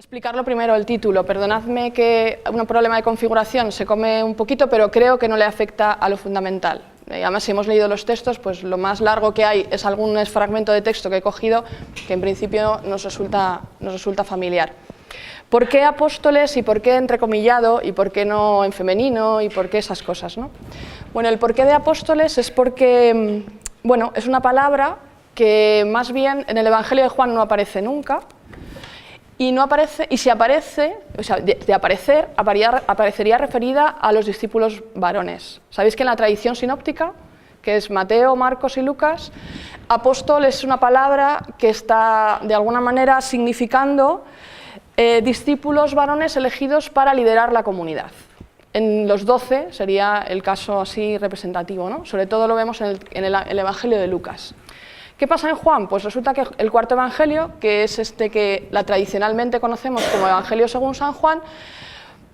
Explicarlo primero el título. Perdonadme que un problema de configuración se come un poquito, pero creo que no le afecta a lo fundamental. Además, si hemos leído los textos, pues lo más largo que hay es algún fragmento de texto que he cogido que en principio nos resulta familiar. ¿Por qué apóstoles y por qué entrecomillado y por qué no en femenino y por qué esas cosas, ¿no? Bueno, el porqué de apóstoles es porque, bueno, es una palabra que más bien en el Evangelio de Juan no aparece nunca. Y, no aparece, y si aparece, o sea, de aparecer, aparecería referida a los discípulos varones. Sabéis que en la tradición sinóptica, que es Mateo, Marcos y Lucas, apóstol es una palabra que está de alguna manera significando discípulos varones elegidos para liderar la comunidad. En los 12 sería el caso así representativo, ¿no? Sobre todo lo vemos en el Evangelio de Lucas. ¿Qué pasa en Juan? Pues resulta que el cuarto evangelio, que es este que tradicionalmente conocemos como Evangelio según San Juan,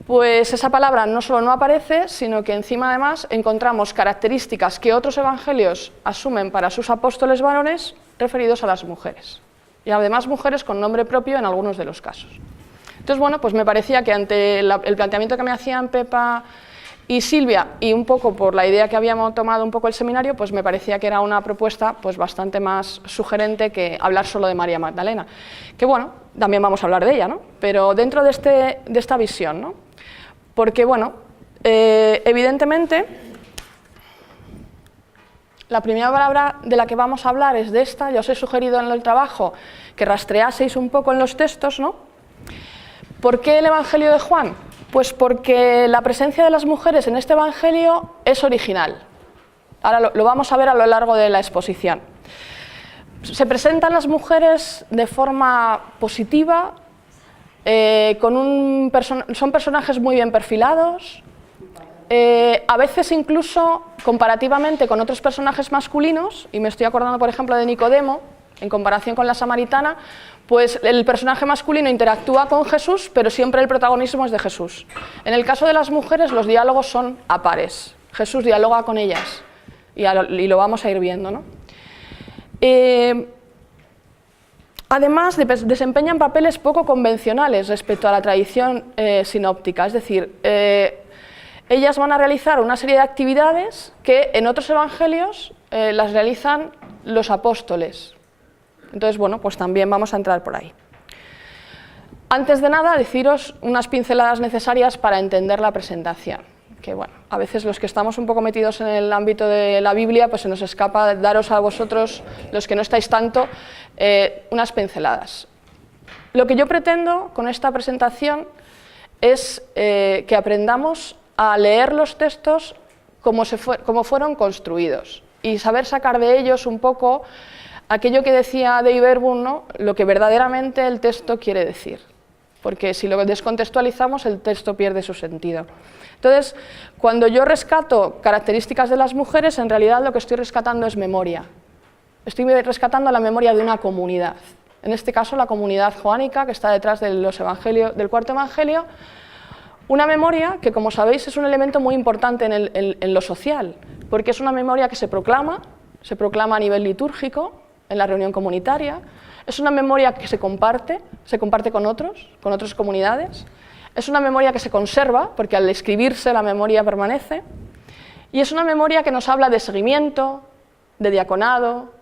pues esa palabra no solo no aparece, sino que encima además encontramos características que otros evangelios asumen para sus apóstoles varones referidos a las mujeres. Y además mujeres con nombre propio en algunos de los casos. Entonces, bueno, pues me parecía que ante el planteamiento que me hacían Pepa y Silvia, y un poco por la idea que habíamos tomado un poco el seminario, pues me parecía que era una propuesta pues bastante más sugerente que hablar solo de María Magdalena. Que bueno, también vamos a hablar de ella, ¿no? Pero dentro de esta visión, ¿no? Porque bueno, evidentemente, la primera palabra de la que vamos a hablar es de esta. Ya os he sugerido en el trabajo que rastreaseis un poco en los textos, ¿no? ¿Por qué el Evangelio de Juan? Pues porque la presencia de las mujeres en este Evangelio es original. Ahora lo vamos a ver a lo largo de la exposición. Se presentan las mujeres de forma positiva, son personajes muy bien perfilados, a veces incluso comparativamente con otros personajes masculinos, y me estoy acordando por ejemplo de Nicodemo, en comparación con la samaritana, pues el personaje masculino interactúa con Jesús, pero siempre el protagonismo es de Jesús. En el caso de las mujeres los diálogos son a pares, Jesús dialoga con ellas, y lo vamos a ir viendo, ¿no? Además, desempeñan papeles poco convencionales respecto a la tradición sinóptica, es decir, ellas van a realizar una serie de actividades que en otros evangelios las realizan los apóstoles. Entonces, bueno, pues también vamos a entrar por ahí. Antes de nada, deciros unas pinceladas necesarias para entender la presentación, que bueno, a veces los que estamos un poco metidos en el ámbito de la Biblia, pues se nos escapa daros a vosotros, los que no estáis tanto, unas pinceladas. Lo que yo pretendo con esta presentación es que aprendamos a leer los textos como fueron construidos y saber sacar de ellos un poco aquello que decía Dei Verbum, ¿no? Lo que verdaderamente el texto quiere decir, porque si lo descontextualizamos el texto pierde su sentido. Entonces, cuando yo rescato características de las mujeres, en realidad lo que estoy rescatando es memoria. Estoy rescatando la memoria de una comunidad, en este caso la comunidad joánica que está detrás de del cuarto evangelio, una memoria que, como sabéis, es un elemento muy importante en lo social, porque es una memoria que se proclama a nivel litúrgico, en la reunión comunitaria, es una memoria que se comparte con otras comunidades, es una memoria que se conserva, porque al escribirse la memoria permanece, y es una memoria que nos habla de seguimiento, de diaconado,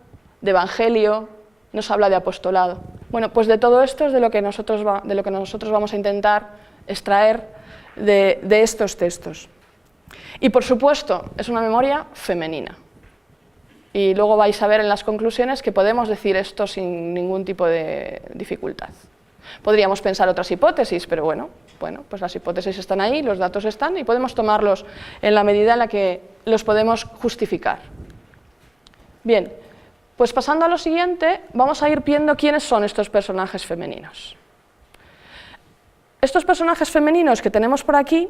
de evangelio, nos habla de apostolado. Bueno, pues de todo esto es de lo que nosotros vamos a intentar extraer de estos textos. Y por supuesto, es una memoria femenina. Y luego vais a ver en las conclusiones que podemos decir esto sin ningún tipo de dificultad. Podríamos pensar otras hipótesis, pero bueno, pues las hipótesis están ahí, los datos están y podemos tomarlos en la medida en la que los podemos justificar. Bien, pues pasando a lo siguiente, vamos a ir viendo quiénes son estos personajes femeninos. Estos personajes femeninos que tenemos por aquí,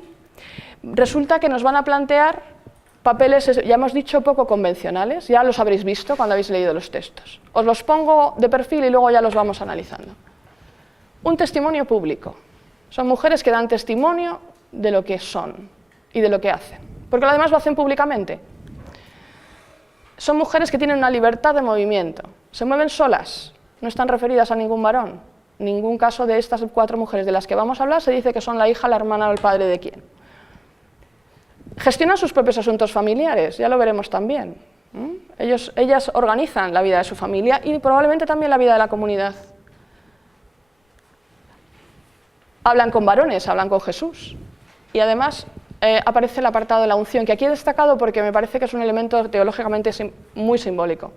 resulta que nos van a plantear papeles, ya hemos dicho, poco convencionales, ya los habréis visto cuando habéis leído los textos. Os los pongo de perfil y luego ya los vamos analizando. Un testimonio público. Son mujeres que dan testimonio de lo que son y de lo que hacen, porque además lo hacen públicamente. Son mujeres que tienen una libertad de movimiento, se mueven solas, no están referidas a ningún varón, ningún caso de estas 4 mujeres de las que vamos a hablar se dice que son la hija, la hermana o el padre de quién. Gestionan sus propios asuntos familiares, ya lo veremos también. Ellas organizan la vida de su familia y probablemente también la vida de la comunidad. Hablan con varones, hablan con Jesús. Y además aparece el apartado de la unción, que aquí he destacado porque me parece que es un elemento teológicamente muy simbólico.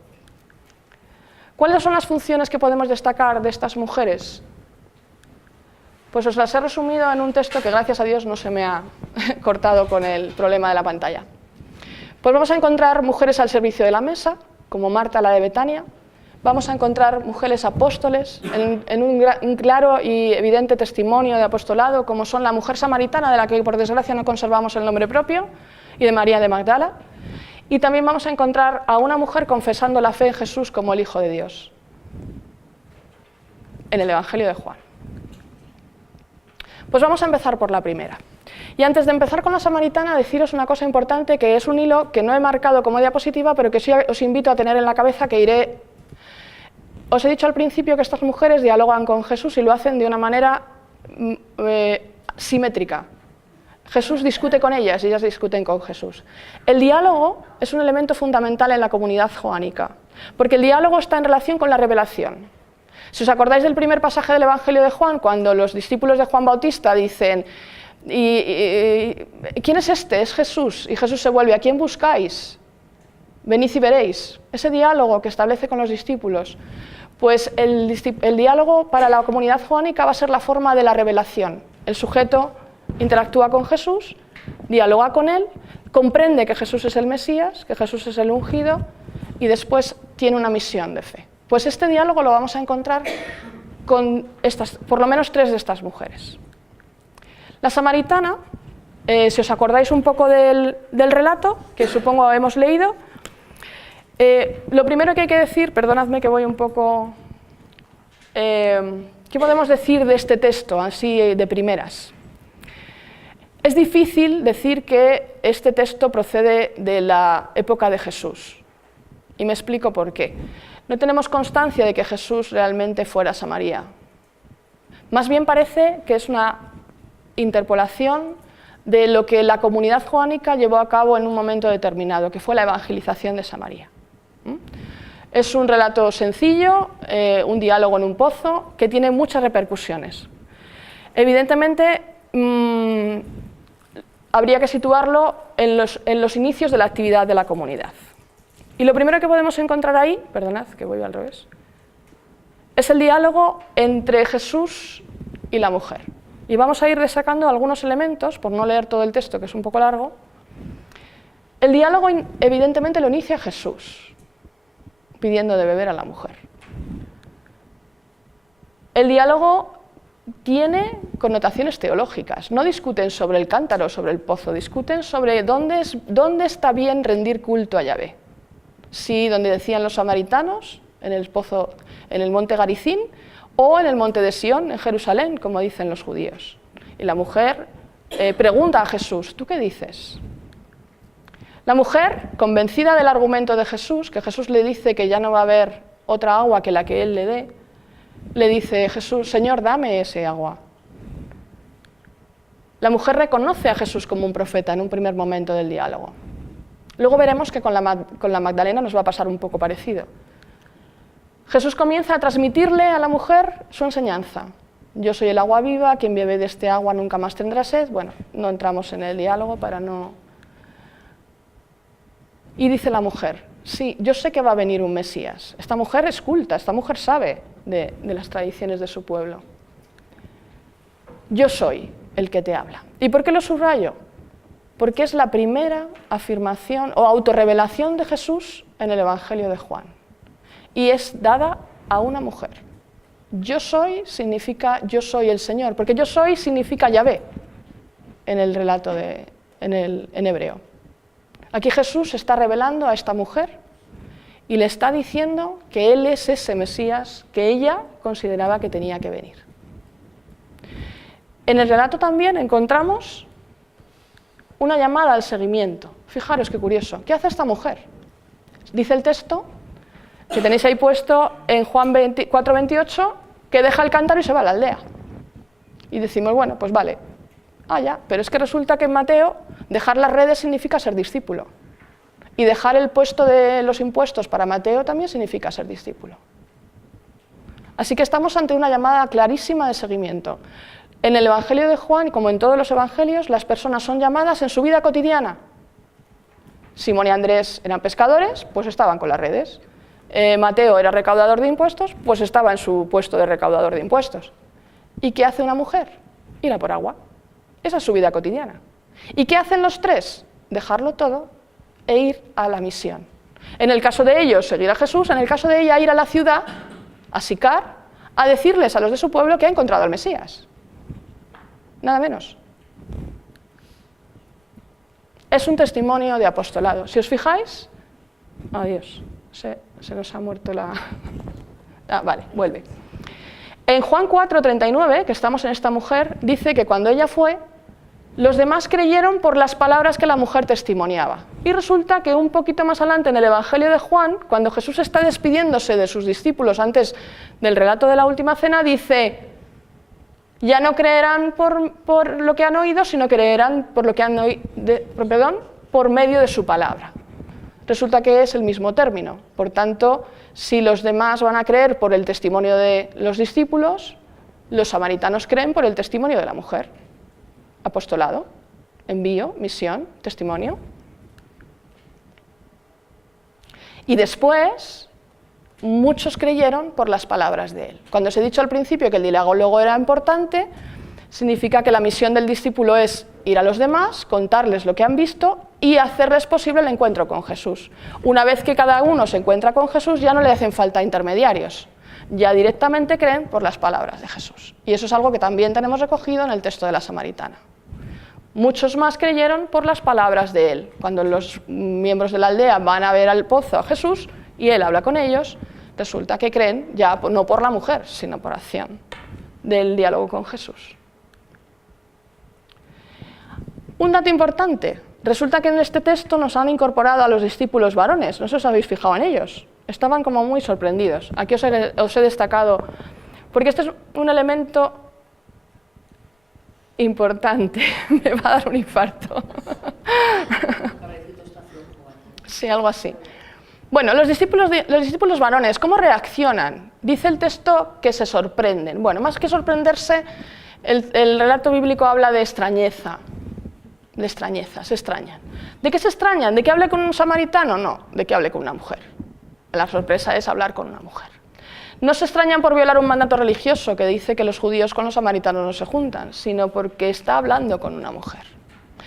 ¿Cuáles son las funciones que podemos destacar de estas mujeres? Pues os las he resumido en un texto que gracias a Dios no se me ha cortado con el problema de la pantalla. Pues vamos a encontrar mujeres al servicio de la mesa, como Marta, la de Betania. Vamos a encontrar mujeres apóstoles en un claro y evidente testimonio de apostolado, como son la mujer samaritana, de la que por desgracia no conservamos el nombre propio, y de María de Magdala. Y también vamos a encontrar a una mujer confesando la fe en Jesús como el Hijo de Dios, en el Evangelio de Juan. Pues vamos a empezar por la primera. Y antes de empezar con la samaritana, deciros una cosa importante, que es un hilo que no he marcado como diapositiva, pero que sí os invito a tener en la cabeza, que iré... Os he dicho al principio que estas mujeres dialogan con Jesús y lo hacen de una manera simétrica. Jesús discute con ellas y ellas discuten con Jesús. El diálogo es un elemento fundamental en la comunidad joánica, porque el diálogo está en relación con la revelación. Si os acordáis del primer pasaje del Evangelio de Juan, cuando los discípulos de Juan Bautista dicen: ¿quién es este? Es Jesús. Y Jesús se vuelve: ¿a quién buscáis? Venid y veréis. Ese diálogo que establece con los discípulos, pues el diálogo para la comunidad joánica va a ser la forma de la revelación. El sujeto interactúa con Jesús, dialoga con él, comprende que Jesús es el Mesías, que Jesús es el ungido, y después tiene una misión de fe. Pues este diálogo lo vamos a encontrar con por lo menos 3 de estas mujeres. La samaritana, si os acordáis un poco del relato, que supongo hemos leído, lo primero que hay que decir, perdonadme que voy un poco... ¿qué podemos decir de este texto, así de primeras? Es difícil decir que este texto procede de la época de Jesús, y me explico por qué. No tenemos constancia de que Jesús realmente fuera a Samaria. Más bien parece que es una interpolación de lo que la comunidad joánica llevó a cabo en un momento determinado, que fue la evangelización de Samaria. Es un relato sencillo, un diálogo en un pozo, que tiene muchas repercusiones. Evidentemente, habría que situarlo en los inicios de la actividad de la comunidad. Y lo primero que podemos encontrar ahí, perdonad que voy al revés, es el diálogo entre Jesús y la mujer. Y vamos a ir destacando algunos elementos, por no leer todo el texto, que es un poco largo. El diálogo evidentemente lo inicia Jesús, pidiendo de beber a la mujer. El diálogo tiene connotaciones teológicas. No discuten sobre el cántaro, sobre el pozo, discuten sobre dónde está bien rendir culto a Yahvé. Si donde decían los samaritanos, en el pozo, en el monte Garizim, o en el monte de Sión, en Jerusalén, como dicen los judíos. Y la mujer pregunta a Jesús: ¿tú qué dices? La mujer, convencida del argumento de Jesús, que Jesús le dice que ya no va a haber otra agua que la que él le dé, le dice: Jesús, Señor, dame ese agua. La mujer reconoce a Jesús como un profeta en un primer momento del diálogo. Luego veremos que con la Magdalena nos va a pasar un poco parecido. Jesús comienza a transmitirle a la mujer su enseñanza. Yo soy el agua viva, quien bebe de este agua nunca más tendrá sed. Bueno, no entramos en el diálogo para no... Y dice la mujer: sí, yo sé que va a venir un Mesías. Esta mujer es culta, esta mujer sabe de las tradiciones de su pueblo. Yo soy el que te habla. ¿Y por qué lo subrayo? Porque es la primera afirmación o autorrevelación de Jesús en el Evangelio de Juan. Y es dada a una mujer. Yo soy significa yo soy el Señor, porque yo soy significa Yahvé en el relato en hebreo. Aquí Jesús está revelando a esta mujer y le está diciendo que Él es ese Mesías que ella consideraba que tenía que venir. En el relato también encontramos una llamada al seguimiento. Fijaros qué curioso. ¿Qué hace esta mujer? Dice el texto, que tenéis ahí puesto en Juan 4:28, que deja el cántaro y se va a la aldea. Y decimos, bueno, pues vale, ya, pero es que resulta que en Mateo dejar las redes significa ser discípulo. Y dejar el puesto de los impuestos para Mateo también significa ser discípulo. Así que estamos ante una llamada clarísima de seguimiento. En el Evangelio de Juan, como en todos los evangelios, las personas son llamadas en su vida cotidiana. Simón y Andrés eran pescadores, pues estaban con las redes. Mateo era recaudador de impuestos, pues estaba en su puesto de recaudador de impuestos. ¿Y qué hace una mujer? Ir a por agua. Esa es su vida cotidiana. ¿Y qué hacen los tres? Dejarlo todo e ir a la misión. En el caso de ellos, seguir a Jesús; en el caso de ella, ir a la ciudad, a Sicar, a decirles a los de su pueblo que ha encontrado al Mesías. Nada menos. Es un testimonio de apostolado. Si os fijáis... Adiós, se nos ha muerto la... vale, vuelve. En Juan 4:39, que estamos en esta mujer, dice que cuando ella fue, los demás creyeron por las palabras que la mujer testimoniaba. Y resulta que un poquito más adelante en el Evangelio de Juan, cuando Jesús está despidiéndose de sus discípulos antes del relato de la última cena, dice: ya no creerán por lo que han oído, sino creerán por lo que han oído, por medio de su palabra. Resulta que es el mismo término. Por tanto, si los demás van a creer por el testimonio de los discípulos, los samaritanos creen por el testimonio de la mujer. Apostolado, envío, misión, testimonio. Y después, muchos creyeron por las palabras de él. Cuando os he dicho al principio que el diálogo era importante, significa que la misión del discípulo es ir a los demás, contarles lo que han visto y hacerles posible el encuentro con Jesús. Una vez que cada uno se encuentra con Jesús, ya no le hacen falta intermediarios. Ya directamente creen por las palabras de Jesús. Y eso es algo que también tenemos recogido en el texto de la Samaritana. Muchos más creyeron por las palabras de él. Cuando los miembros de la aldea van a ver al pozo a Jesús y él habla con ellos, resulta que creen ya no por la mujer, sino por acción del diálogo con Jesús. Un dato importante, resulta que en este texto nos han incorporado a los discípulos varones, no sé si os habéis fijado en ellos, estaban como muy sorprendidos. Aquí os he destacado, porque este es un elemento importante, me va a dar un infarto. Sí, algo así. Bueno, los discípulos varones, ¿cómo reaccionan? Dice el texto que se sorprenden. Bueno, más que sorprenderse, el relato bíblico habla de extrañeza. De extrañeza, se extrañan. ¿De qué se extrañan? ¿De que hable con un samaritano? No, de que hable con una mujer. La sorpresa es hablar con una mujer. No se extrañan por violar un mandato religioso que dice que los judíos con los samaritanos no se juntan, sino porque está hablando con una mujer.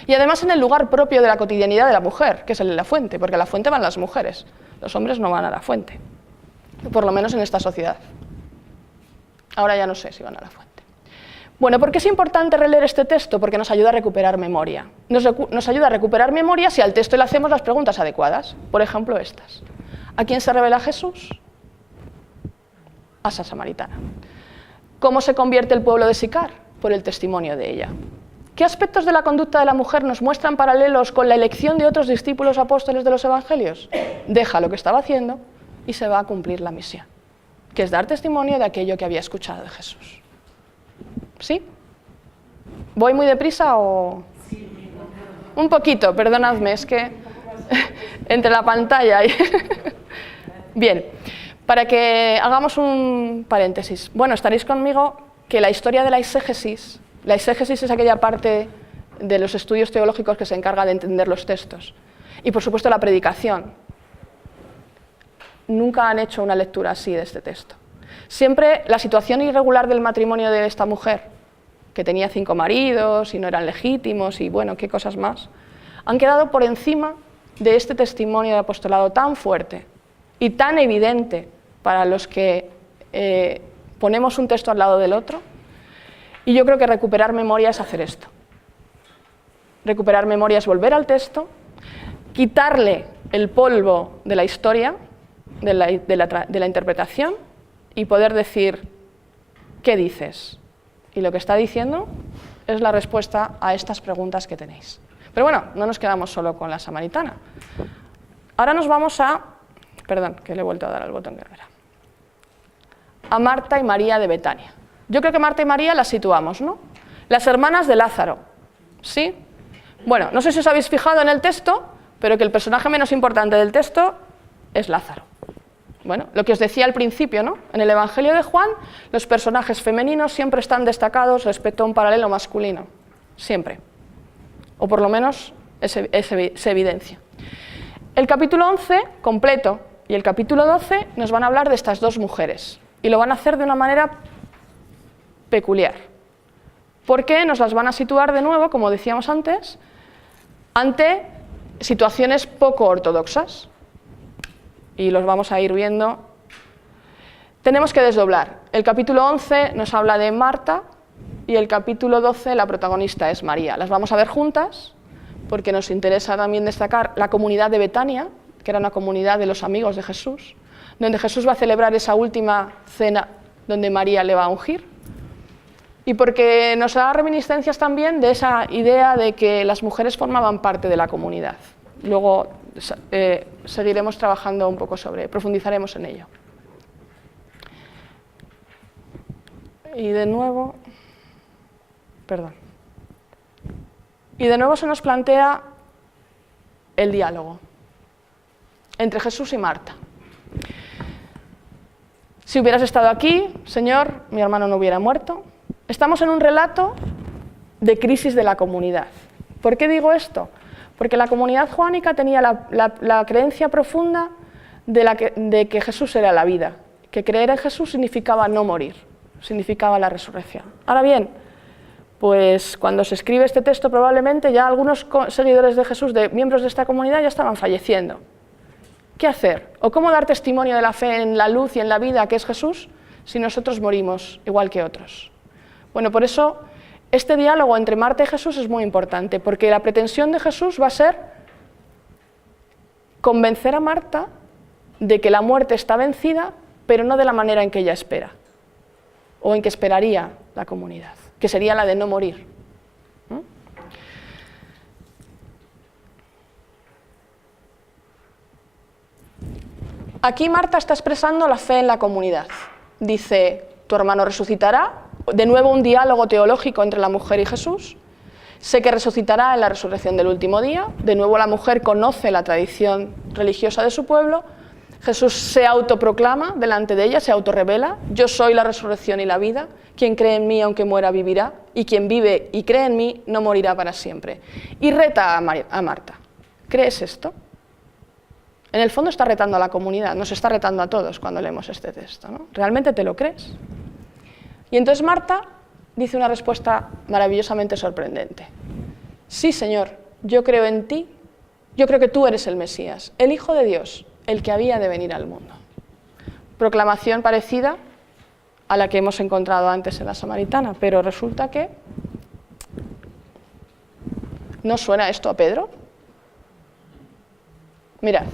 Y además en el lugar propio de la cotidianidad de la mujer, que es el de la fuente, porque a la fuente van las mujeres, los hombres no van a la fuente, por lo menos en esta sociedad. Ahora ya no sé si van a la fuente. Bueno, ¿por qué es importante releer este texto? Porque nos ayuda a recuperar memoria. Nos ayuda a recuperar memoria si al texto le hacemos las preguntas adecuadas. Por ejemplo, estas. ¿A quién se revela Jesús? A esa samaritana. ¿Cómo se convierte el pueblo de Sicar? Por el testimonio de ella. ¿Qué aspectos de la conducta de la mujer nos muestran paralelos con la elección de otros discípulos apóstoles de los evangelios? Deja lo que estaba haciendo y se va a cumplir la misión, que es dar testimonio de aquello que había escuchado de Jesús. ¿Sí? ¿Voy muy deprisa o...? Un poquito, perdonadme, es que entre la pantalla y... Bien, para que hagamos un paréntesis. Bueno, estaréis conmigo que la historia de la exégesis es aquella parte de los estudios teológicos que se encarga de entender los textos. Y por supuesto la predicación. Nunca han hecho una lectura así de este texto. Siempre la situación irregular del matrimonio de esta mujer, que tenía 5 maridos y no eran legítimos y bueno, qué cosas más, han quedado por encima de este testimonio de apostolado tan fuerte y tan evidente para los que ponemos un texto al lado del otro. Y yo creo que recuperar memoria es hacer esto. Recuperar memoria es volver al texto, quitarle el polvo de la historia, de la interpretación, y poder decir, ¿qué dices? Y lo que está diciendo es la respuesta a estas preguntas que tenéis. Pero bueno, no nos quedamos solo con la samaritana. Ahora nos vamos a... Perdón, que le he vuelto a dar al botón que no era. a Marta y María de Betania. Yo creo que Marta y María las situamos, ¿no? Las hermanas de Lázaro, ¿sí? Bueno, no sé si os habéis fijado en el texto, pero que el personaje menos importante del texto es Lázaro. Bueno, lo que os decía al principio, ¿no? En el Evangelio de Juan, los personajes femeninos siempre están destacados respecto a un paralelo masculino, siempre. O por lo menos se evidencia. El capítulo 11, completo, y el capítulo 12 nos van a hablar de estas dos mujeres, y lo van a hacer de una manera peculiar. Porque nos las van a situar de nuevo, como decíamos antes, ante situaciones poco ortodoxas. Y los vamos a ir viendo. Tenemos que desdoblar. El capítulo 11 nos habla de Marta y el capítulo 12 la protagonista es María. Las vamos a ver juntas porque nos interesa también destacar la comunidad de Betania, que era una comunidad de los amigos de Jesús, donde Jesús va a celebrar esa última cena donde María le va a ungir. Y porque nos da reminiscencias también de esa idea de que las mujeres formaban parte de la comunidad. Luego seguiremos trabajando un poco profundizaremos en ello. Y de nuevo se nos plantea el diálogo entre Jesús y Marta. Si hubieras estado aquí, Señor, mi hermano no hubiera muerto. Estamos en un relato de crisis de la comunidad. ¿Por qué digo esto? Porque la comunidad joánica tenía la creencia profunda de que Jesús era la vida, que creer en Jesús significaba no morir, significaba la resurrección. Ahora bien, pues cuando se escribe este texto probablemente ya algunos seguidores de Jesús, miembros de esta comunidad, ya estaban falleciendo. ¿Qué hacer? ¿O cómo dar testimonio de la fe en la luz y en la vida que es Jesús si nosotros morimos igual que otros? Bueno, por eso este diálogo entre Marta y Jesús es muy importante, porque la pretensión de Jesús va a ser convencer a Marta de que la muerte está vencida, pero no de la manera en que ella espera, o en que esperaría la comunidad, que sería la de no morir. Aquí Marta está expresando la fe en la comunidad. Dice, tu hermano resucitará. De nuevo un diálogo teológico entre la mujer y Jesús. Sé que resucitará en la resurrección del último día. De nuevo la mujer conoce la tradición religiosa de su pueblo. Jesús se autoproclama delante de ella, se autorrevela. Yo soy la resurrección y la vida. Quien cree en mí, aunque muera, vivirá. Y quien vive y cree en mí, no morirá para siempre. Y reta a Marta. ¿Crees esto? En el fondo está retando a la comunidad, nos está retando a todos cuando leemos este texto, ¿no? ¿Realmente te lo crees? Y entonces Marta dice una respuesta maravillosamente sorprendente. Sí, Señor, yo creo en ti, yo creo que tú eres el Mesías, el Hijo de Dios, el que había de venir al mundo. Proclamación parecida a la que hemos encontrado antes en la Samaritana, pero resulta que ¿no suena esto a Pedro? Mirad.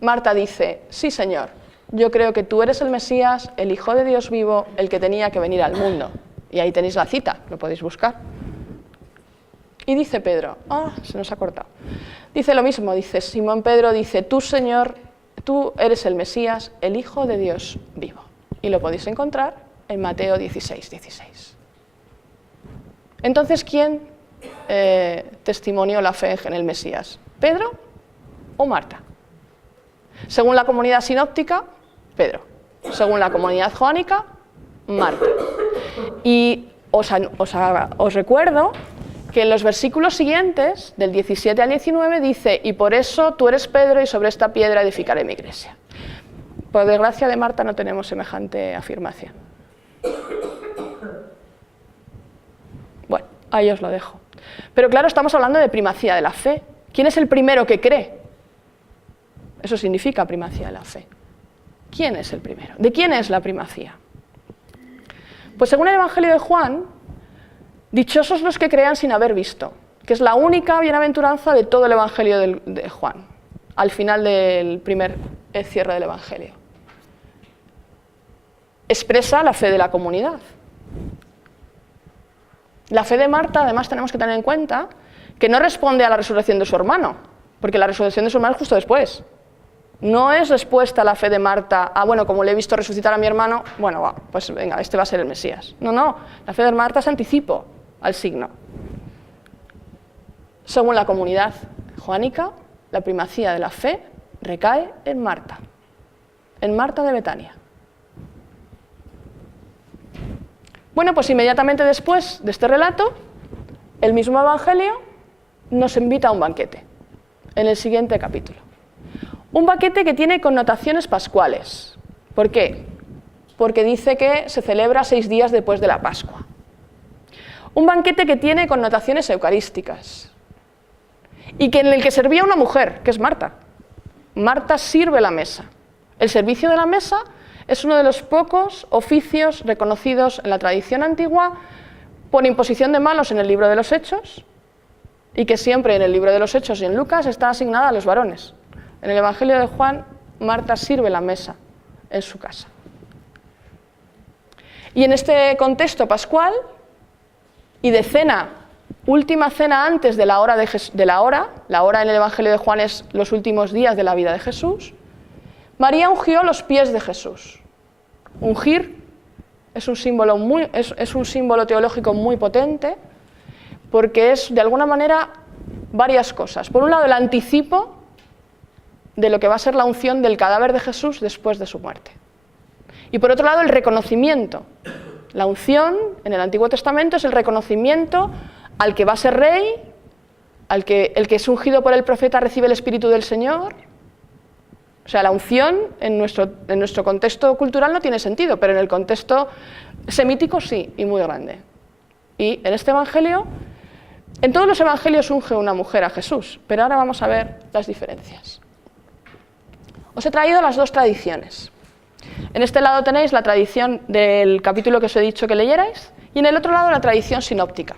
Marta dice, sí, Señor, yo creo que tú eres el Mesías, el Hijo de Dios vivo, el que tenía que venir al mundo. Y ahí tenéis la cita, lo podéis buscar. Y dice Pedro, se nos ha cortado. Dice lo mismo, dice Simón Pedro, dice, tú, Señor, tú eres el Mesías, el Hijo de Dios vivo. Y lo podéis encontrar en Mateo 16, 16. Entonces, ¿quién testimonió la fe en el Mesías? ¿Pedro o Marta? Según la comunidad sinóptica, Pedro. Según la comunidad joánica, Marta. Y os recuerdo que en los versículos siguientes, del 17 al 19, dice, y por eso tú eres Pedro y sobre esta piedra edificaré mi iglesia. Por desgracia de Marta no tenemos semejante afirmación. Bueno, ahí os lo dejo. Pero claro, estamos hablando de primacía de la fe. ¿Quién es el primero que cree? Eso significa primacía de la fe. ¿Quién es el primero? ¿De quién es la primacía? Pues según el Evangelio de Juan, dichosos los que crean sin haber visto, que es la única bienaventuranza de todo el Evangelio de Juan, al final del primer cierre del Evangelio. Expresa la fe de la comunidad. La fe de Marta, además, tenemos que tener en cuenta que no responde a la resurrección de su hermano, porque la resurrección de su hermano es justo después. No es respuesta a la fe de Marta, bueno, como le he visto resucitar a mi hermano, bueno, va, pues venga, este va a ser el Mesías. No, no, la fe de Marta es anticipo al signo. Según la comunidad joánica, la primacía de la fe recae en Marta de Betania. Bueno, pues inmediatamente después de este relato, el mismo Evangelio nos invita a un banquete, en el siguiente capítulo. Un banquete que tiene connotaciones pascuales. ¿Por qué? Porque dice que se celebra 6 días después de la Pascua. Un banquete que tiene connotaciones eucarísticas y que en el que servía una mujer, que es Marta. Marta sirve la mesa. El servicio de la mesa es uno de los pocos oficios reconocidos en la tradición antigua por imposición de manos en el libro de los Hechos, y que siempre en el libro de los Hechos y en Lucas está asignada a los varones. En el Evangelio de Juan, Marta sirve la mesa en su casa. Y en este contexto pascual y de cena, última cena antes de la hora la hora en el Evangelio de Juan es los últimos días de la vida de Jesús, María ungió los pies de Jesús. Ungir es un símbolo teológico muy potente, porque es de alguna manera varias cosas. Por un lado, el anticipo de lo que va a ser la unción del cadáver de Jesús después de su muerte. Y por otro lado, el reconocimiento. La unción en el Antiguo Testamento es el reconocimiento al que va a ser rey, el que es ungido por el profeta recibe el Espíritu del Señor. O sea, la unción en nuestro contexto cultural no tiene sentido, pero en el contexto semítico sí, y muy grande. Y en este Evangelio, en todos los Evangelios unge una mujer a Jesús, pero ahora vamos a ver las diferencias. Os he traído las dos tradiciones. En este lado tenéis la tradición del capítulo que os he dicho que leyerais, y en el otro lado la tradición sinóptica.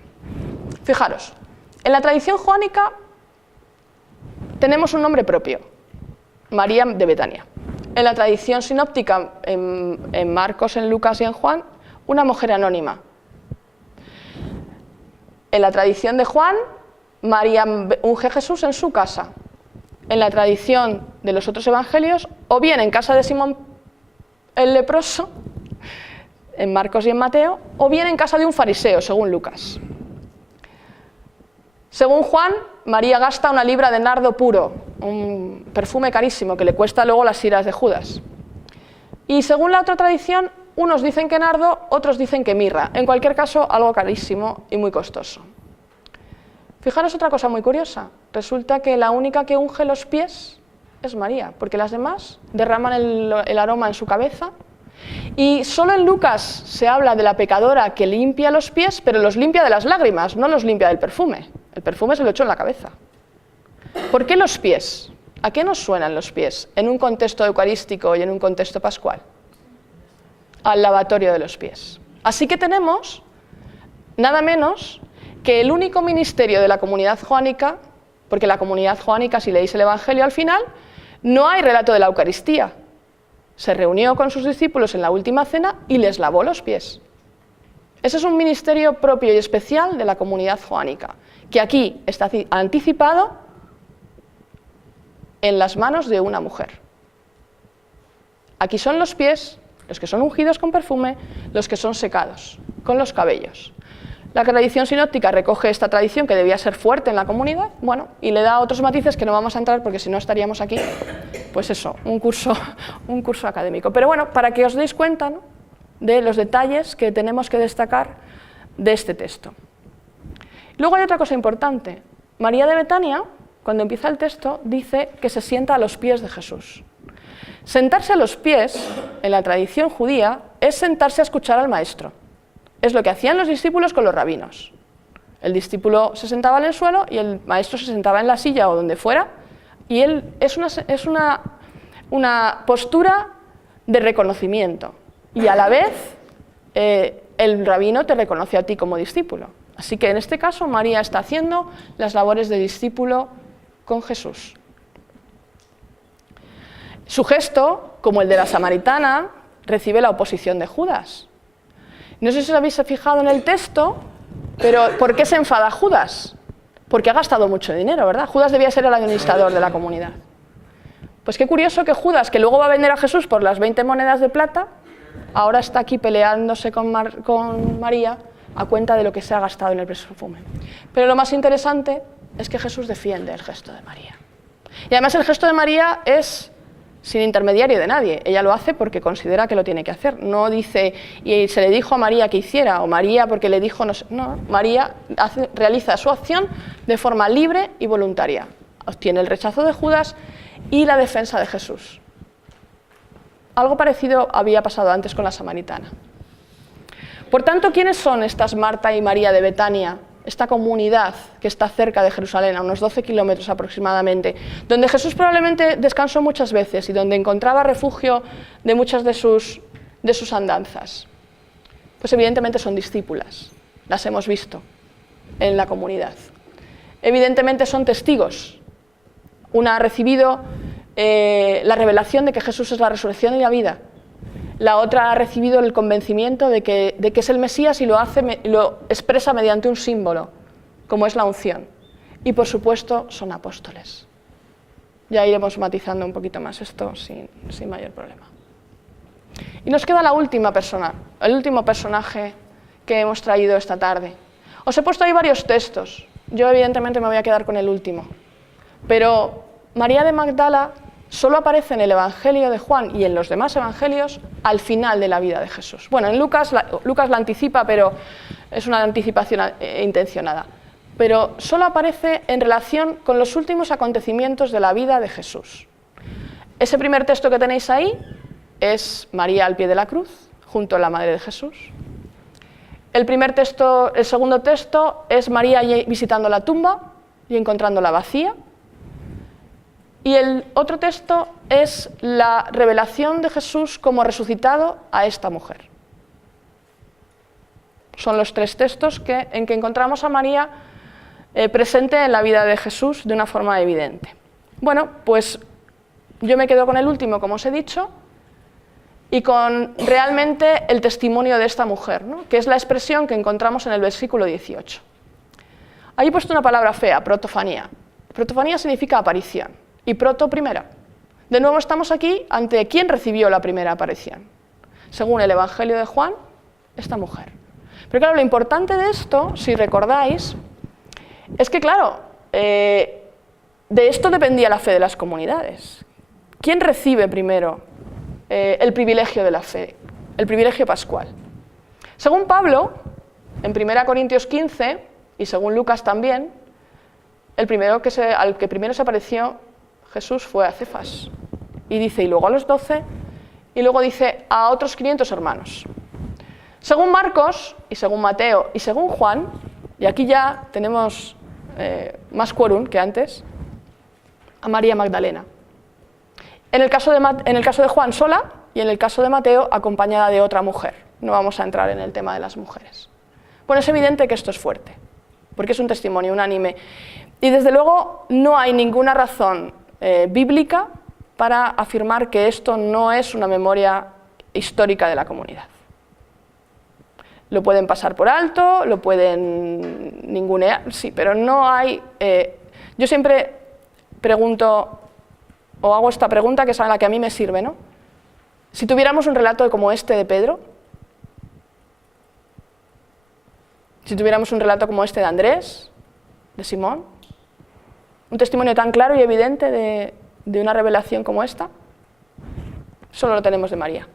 Fijaros, en la tradición joánica tenemos un nombre propio, María de Betania. En la tradición sinóptica, en Marcos, en Lucas y en Juan, una mujer anónima. En la tradición de Juan, María unge a Jesús en su casa. En la tradición de los otros evangelios, o bien en casa de Simón el leproso, en Marcos y en Mateo, o bien en casa de un fariseo, según Lucas. Según Juan, María gasta 1 libra de nardo puro, un perfume carísimo que le cuesta luego las iras de Judas. Y según la otra tradición, unos dicen que nardo, otros dicen que mirra. En cualquier caso, algo carísimo y muy costoso. Fijaros otra cosa muy curiosa. Resulta que la única que unge los pies es María, porque las demás derraman el aroma en su cabeza. Y solo en Lucas se habla de la pecadora que limpia los pies, pero los limpia de las lágrimas, no los limpia del perfume. El perfume se lo echó en la cabeza. ¿Por qué los pies? ¿A qué nos suenan los pies en un contexto eucarístico y en un contexto pascual? Al lavatorio de los pies. Así que tenemos nada menos que el único ministerio de la comunidad joánica, porque la comunidad joánica, si leéis el Evangelio al final, no hay relato de la Eucaristía. Se reunió con sus discípulos en la última cena y les lavó los pies. Ese es un ministerio propio y especial de la comunidad joánica, que aquí está anticipado en las manos de una mujer. Aquí son los pies, los que son ungidos con perfume, los que son secados, con los cabellos. La tradición sinóptica recoge esta tradición que debía ser fuerte en la comunidad, bueno, y le da otros matices que no vamos a entrar porque si no estaríamos aquí, pues eso, un curso académico. Pero bueno, para que os deis cuenta, ¿no?, de los detalles que tenemos que destacar de este texto. Luego hay otra cosa importante. María de Betania, cuando empieza el texto, dice que se sienta a los pies de Jesús. Sentarse a los pies, en la tradición judía, es sentarse a escuchar al maestro. Es lo que hacían los discípulos con los rabinos. El discípulo se sentaba en el suelo y el maestro se sentaba en la silla o donde fuera, y es una postura de reconocimiento. Y a la vez, el rabino te reconoce a ti como discípulo. Así que en este caso, María está haciendo las labores de discípulo con Jesús. Su gesto, como el de la samaritana, recibe la oposición de Judas. No sé si os habéis fijado en el texto, pero ¿por qué se enfada Judas? Porque ha gastado mucho dinero, ¿verdad? Judas debía ser el administrador de la comunidad. Pues qué curioso que Judas, que luego va a vender a Jesús por las 20 monedas de plata, ahora está aquí peleándose con María a cuenta de lo que se ha gastado en el perfume. Pero lo más interesante es que Jesús defiende el gesto de María. Y además el gesto de María es sin intermediario de nadie. Ella lo hace porque considera que lo tiene que hacer. No dice, y se le dijo a María que hiciera, o María porque le dijo, no sé. No, María realiza su acción de forma libre y voluntaria. Obtiene el rechazo de Judas y la defensa de Jesús. Algo parecido había pasado antes con la samaritana. Por tanto, ¿quiénes son estas Marta y María de Betania? Esta comunidad que está cerca de Jerusalén, a unos 12 kilómetros aproximadamente, donde Jesús probablemente descansó muchas veces y donde encontraba refugio de muchas de sus andanzas. Pues evidentemente son discípulas, las hemos visto en la comunidad. Evidentemente son testigos. Una ha recibido la revelación de que Jesús es la resurrección y la vida. La otra ha recibido el convencimiento de que es el Mesías y lo expresa mediante un símbolo, como es la unción. Y por supuesto son apóstoles. Ya iremos matizando un poquito más esto sin mayor problema. Y nos queda la última persona, el último personaje que hemos traído esta tarde. Os he puesto ahí varios textos. Yo evidentemente me voy a quedar con el último. Pero María de Magdala solo aparece en el Evangelio de Juan y en los demás evangelios al final de la vida de Jesús. Bueno, en Lucas la anticipa, pero es una anticipación intencionada. Pero solo aparece en relación con los últimos acontecimientos de la vida de Jesús. Ese primer texto que tenéis ahí es María al pie de la cruz, junto a la madre de Jesús. El segundo texto es María visitando la tumba y encontrándola vacía. Y el otro texto es la revelación de Jesús como resucitado a esta mujer. Son los tres textos en que encontramos a María presente en la vida de Jesús de una forma evidente. Bueno, pues yo me quedo con el último, como os he dicho, y con realmente el testimonio de esta mujer, ¿no? Que es la expresión que encontramos en el versículo 18. Ahí he puesto una palabra fea, protofanía. Protofanía significa aparición. Y proto, primera. De nuevo estamos aquí ante quién recibió la primera aparición. Según el Evangelio de Juan, esta mujer. Pero claro, lo importante de esto, si recordáis, es que claro, de esto dependía la fe de las comunidades. ¿Quién recibe primero el privilegio de la fe, el privilegio pascual? Según Pablo, en 1 Corintios 15, y según Lucas también, al que primero se apareció Jesús fue a Cefas, y dice, y luego a los 12, y luego dice a otros 500 hermanos. Según Marcos, y según Mateo, y según Juan, y aquí ya tenemos más quórum que antes, a María Magdalena. En el caso de Juan sola, y en el caso de Mateo acompañada de otra mujer. No vamos a entrar en el tema de las mujeres. Bueno, es evidente que esto es fuerte, porque es un testimonio unánime, y desde luego no hay ninguna razón bíblica para afirmar que esto no es una memoria histórica de la comunidad. Lo pueden pasar por alto, lo pueden ningunear, sí, pero no hay... yo siempre pregunto, o hago esta pregunta que es la que a mí me sirve, ¿no? Si tuviéramos un relato como este de Pedro, si tuviéramos un relato como este de Andrés, de Simón, un testimonio tan claro y evidente de una revelación como esta, solo lo tenemos de María.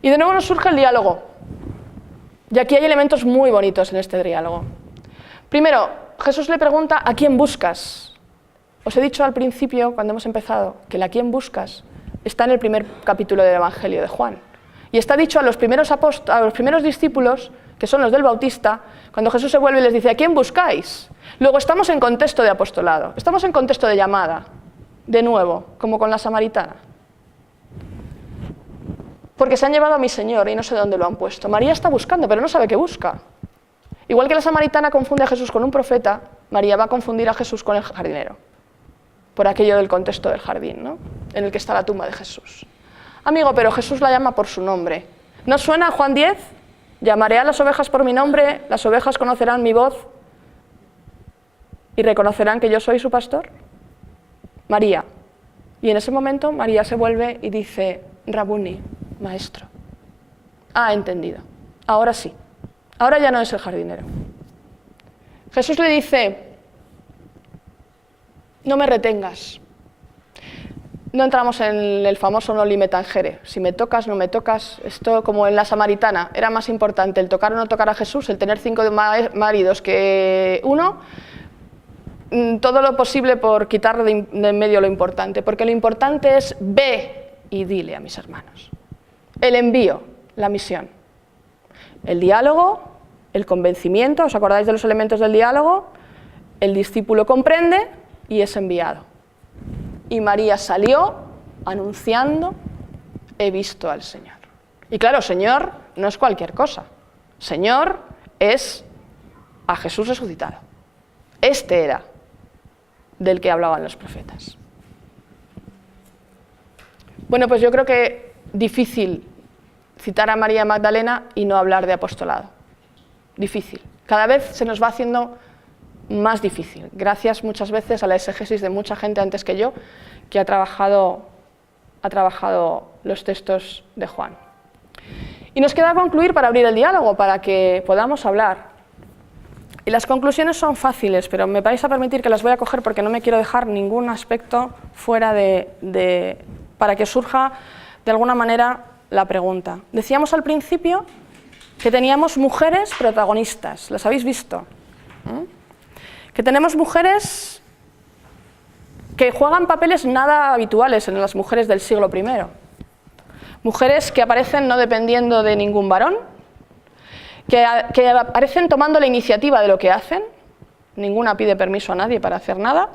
Y de nuevo nos surge el diálogo. Y aquí hay elementos muy bonitos en este diálogo. Primero, Jesús le pregunta, ¿a quién buscas? Os he dicho al principio, cuando hemos empezado, que el ¿a quién buscas? Está en el primer capítulo del Evangelio de Juan. Y está dicho a los primeros discípulos, que son los del Bautista, cuando Jesús se vuelve y les dice, ¿a quién buscáis? Luego estamos en contexto de apostolado, estamos en contexto de llamada, de nuevo, como con la samaritana. Porque se han llevado a mi Señor y no sé dónde lo han puesto. María está buscando, pero no sabe qué busca. Igual que la samaritana confunde a Jesús con un profeta, María va a confundir a Jesús con el jardinero, por aquello del contexto del jardín, ¿no? En el que está la tumba de Jesús. Amigo, pero Jesús la llama por su nombre. ¿No suena a Juan 10? Llamaré a las ovejas por mi nombre, las ovejas conocerán mi voz y reconocerán que yo soy su pastor. María, Y en ese momento María se vuelve y dice, Rabuni, maestro. Ha entendido. Ahora sí. Ahora ya no es el jardinero. Jesús le dice, no me retengas. No entramos en el famoso no lime tangere. Si me tocas, no me tocas. Esto como en la samaritana. Era más importante el tocar o no tocar a Jesús, el tener 5 maridos que uno. Todo lo posible por quitar de en medio lo importante. Porque lo importante es ve y dile a mis hermanos. El envío, la misión. El diálogo, el convencimiento. ¿Os acordáis de los elementos del diálogo? El discípulo comprende y es enviado. Y María salió anunciando, he visto al Señor. Y claro, Señor no es cualquier cosa. Señor es a Jesús resucitado. Este era del que hablaban los profetas. Bueno, pues yo creo que difícil citar a María Magdalena y no hablar de apostolado. Difícil. Cada vez se nos va haciendo más difícil, gracias muchas veces a la exégesis de mucha gente antes que yo, que ha trabajado los textos de Juan. Y nos queda concluir para abrir el diálogo, para que podamos hablar. Y las conclusiones son fáciles, pero me vais a permitir que las voy a coger porque no me quiero dejar ningún aspecto fuera para que surja de alguna manera la pregunta. Decíamos al principio que teníamos mujeres protagonistas, ¿las habéis visto? Que tenemos mujeres que juegan papeles nada habituales en las mujeres del siglo I. Mujeres que aparecen no dependiendo de ningún varón, que aparecen tomando la iniciativa de lo que hacen, ninguna pide permiso a nadie para hacer nada,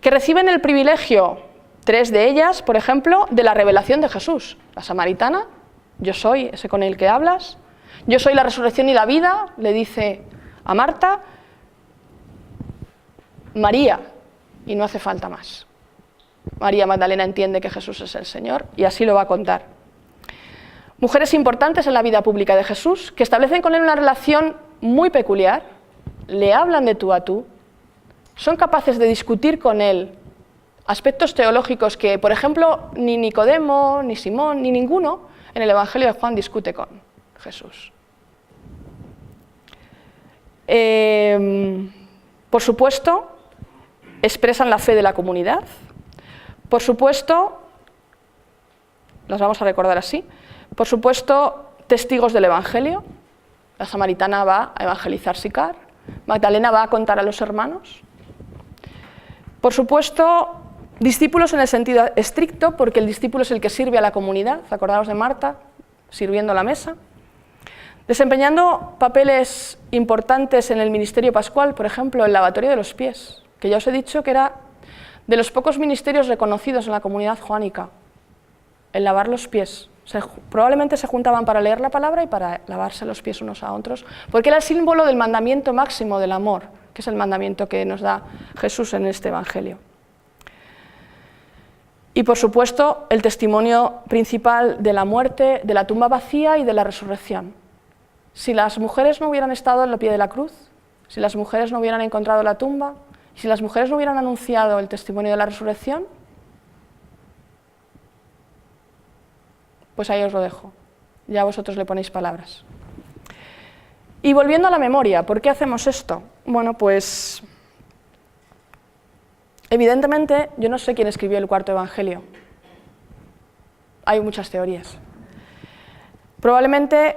que reciben el privilegio, 3 de ellas, por ejemplo, de la revelación de Jesús. La samaritana, yo soy ese con el que hablas, yo soy la resurrección y la vida, le dice a Marta, María, y no hace falta más. María Magdalena entiende que Jesús es el Señor y así lo va a contar. Mujeres importantes en la vida pública de Jesús, que establecen con él una relación muy peculiar, le hablan de tú a tú, son capaces de discutir con él aspectos teológicos que, por ejemplo, ni Nicodemo, ni Simón, ni ninguno en el Evangelio de Juan discute con Jesús. Por supuesto, expresan la fe de la comunidad. Por supuesto, las vamos a recordar así, por supuesto, testigos del Evangelio. La samaritana va a evangelizar Sicar, Magdalena va a contar a los hermanos. Por supuesto, discípulos en el sentido estricto, porque el discípulo es el que sirve a la comunidad, acordaos de Marta, sirviendo a la mesa. Desempeñando papeles importantes en el ministerio pascual, por ejemplo, el lavatorio de los pies, que ya os he dicho que era de los pocos ministerios reconocidos en la comunidad joánica, el lavar los pies. Probablemente se juntaban para leer la palabra y para lavarse los pies unos a otros, porque era el símbolo del mandamiento máximo del amor, que es el mandamiento que nos da Jesús en este Evangelio. Y por supuesto, el testimonio principal de la muerte, de la tumba vacía y de la resurrección. Si las mujeres no hubieran estado en el pie de la cruz, si las mujeres no hubieran encontrado la tumba, si las mujeres no hubieran anunciado el testimonio de la resurrección, pues ahí os lo dejo, ya vosotros le ponéis palabras. Y volviendo a la memoria, ¿por qué hacemos esto? Bueno, pues evidentemente yo no sé quién escribió el cuarto Evangelio. Hay muchas teorías. Probablemente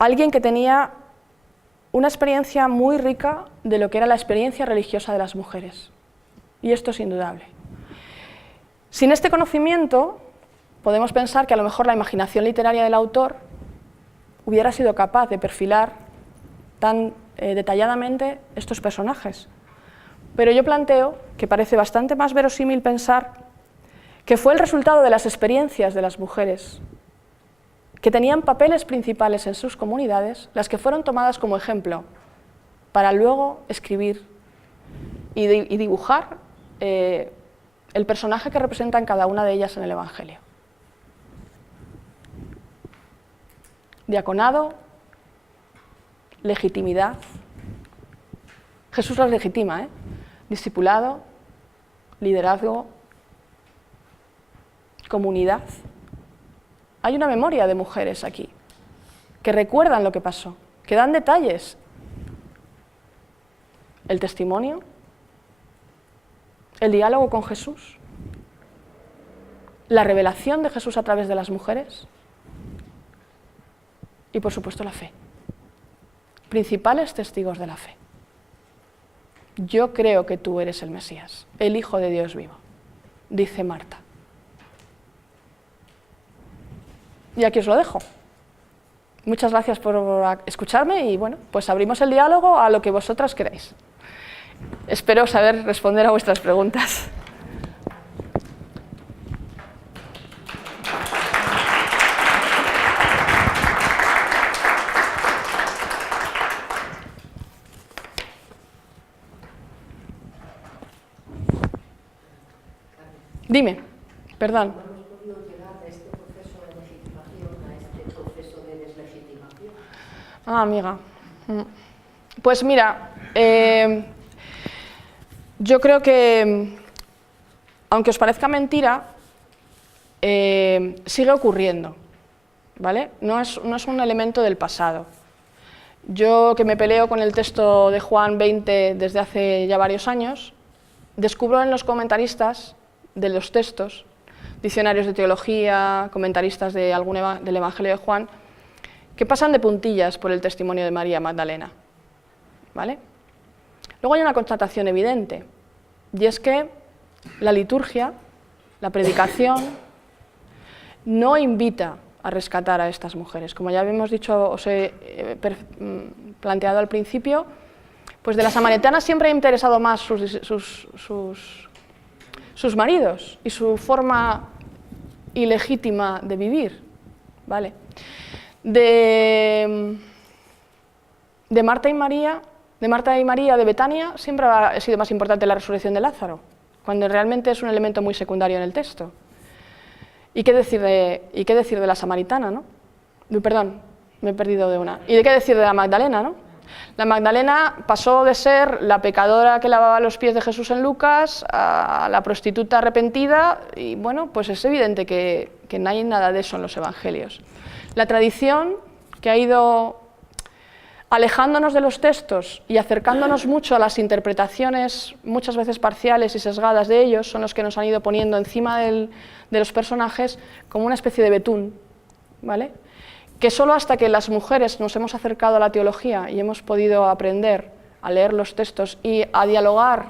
alguien que tenía una experiencia muy rica de lo que era la experiencia religiosa de las mujeres. Y esto es indudable. Sin este conocimiento, podemos pensar que a lo mejor la imaginación literaria del autor hubiera sido capaz de perfilar tan detalladamente estos personajes. Pero yo planteo que parece bastante más verosímil pensar que fue el resultado de las experiencias de las mujeres que tenían papeles principales en sus comunidades, las que fueron tomadas como ejemplo para luego escribir y dibujar el personaje que representan cada una de ellas en el Evangelio. Diaconado, legitimidad. Jesús las legitima, discipulado, liderazgo, comunidad. Hay una memoria de mujeres aquí, que recuerdan lo que pasó, que dan detalles. El testimonio, el diálogo con Jesús, la revelación de Jesús a través de las mujeres y, por supuesto, la fe. Principales testigos de la fe. Yo creo que tú eres el Mesías, el Hijo de Dios vivo, dice Marta. Y aquí os lo dejo. Muchas gracias por escucharme y bueno, pues abrimos el diálogo a lo que vosotras queráis. Espero saber responder a vuestras preguntas. Dime, perdón. ¿Cómo hemos podido llegar a este proceso de legitimación, a este proceso de deslegitimación? Ah, amiga. Pues mira, yo creo que, aunque os parezca mentira, sigue ocurriendo, ¿vale? No es un elemento del pasado. Yo, que me peleo con el texto de Juan 20 desde hace ya varios años, descubro en los comentaristas de los textos, diccionarios de teología, comentaristas de del Evangelio de Juan, que pasan de puntillas por el testimonio de María Magdalena, ¿vale? Luego hay una constatación evidente, y es que la liturgia, la predicación, no invita a rescatar a estas mujeres. Como ya habíamos dicho, os he planteado al principio, pues de la samaritana siempre ha interesado más sus maridos y su forma ilegítima de vivir, ¿vale? De Marta y María, de Betania, siempre ha sido más importante la resurrección de Lázaro, cuando realmente es un elemento muy secundario en el texto. ¿Y qué decir de la samaritana, no? Perdón, me he perdido de una. ¿Y de qué decir de la Magdalena, no? La Magdalena pasó de ser la pecadora que lavaba los pies de Jesús en Lucas a la prostituta arrepentida, y bueno, pues es evidente que no hay nada de eso en los evangelios. La tradición, que ha ido alejándonos de los textos y acercándonos mucho a las interpretaciones, muchas veces parciales y sesgadas de ellos, son los que nos han ido poniendo encima de los personajes como una especie de betún, ¿vale? Que solo hasta que las mujeres nos hemos acercado a la teología y hemos podido aprender a leer los textos y a dialogar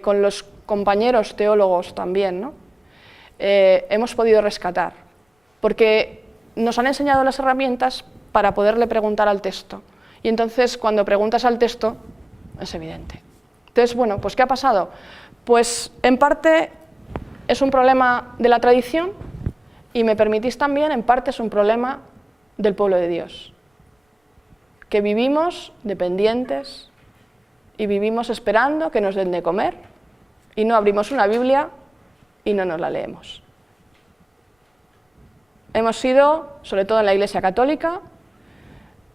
con los compañeros teólogos también, ¿no? Hemos podido rescatar, porque nos han enseñado las herramientas para poderle preguntar al texto. Y entonces, cuando preguntas al texto, es evidente. Entonces, bueno, pues ¿qué ha pasado? Pues en parte es un problema de la tradición y, me permitís también, en parte es un problema del pueblo de Dios, que vivimos dependientes y vivimos esperando que nos den de comer y no abrimos una Biblia y no nos la leemos. Hemos sido, sobre todo en la Iglesia Católica,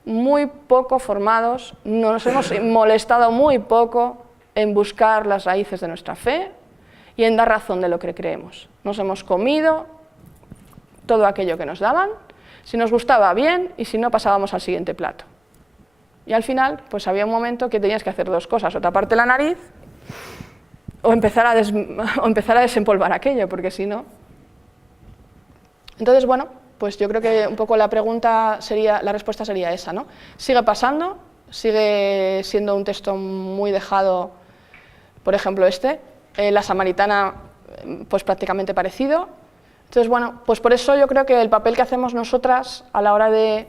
muy poco formados, nos hemos molestado muy poco en buscar las raíces de nuestra fe y en dar razón de lo que creemos. Nos hemos comido todo aquello que nos daban, si nos gustaba bien y si no pasábamos al siguiente plato. Y al final, pues había un momento que tenías que hacer dos cosas, o taparte la nariz o empezar a desempolvar aquello, porque si no... Entonces, bueno, pues yo creo que un poco la respuesta sería esa, ¿no? Sigue pasando, sigue siendo un texto muy dejado, por ejemplo la samaritana, pues prácticamente parecido. Entonces, bueno, pues por eso yo creo que el papel que hacemos nosotras a la hora de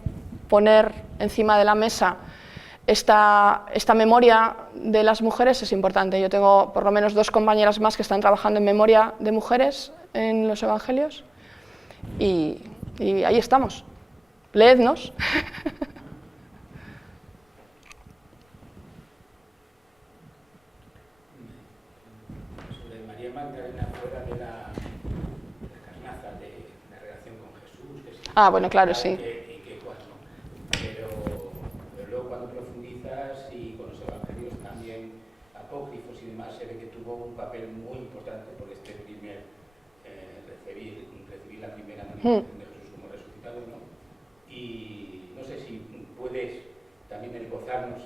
poner encima de la mesa esta memoria de las mujeres es importante. Yo tengo por lo menos 2 compañeras más que están trabajando en memoria de mujeres en los evangelios y ahí estamos. Leednos. Sobre María Magdalena fuera de la carnaza de la relación con Jesús. Que sí, Bueno, claro, sí. Y que cuando. Pero luego cuando profundizas y con los evangelios también apócrifos y demás, se ve que tuvo un papel muy importante por este primer recibir de Jesús como resucitado, ¿no? Y no sé si puedes también esbozarnos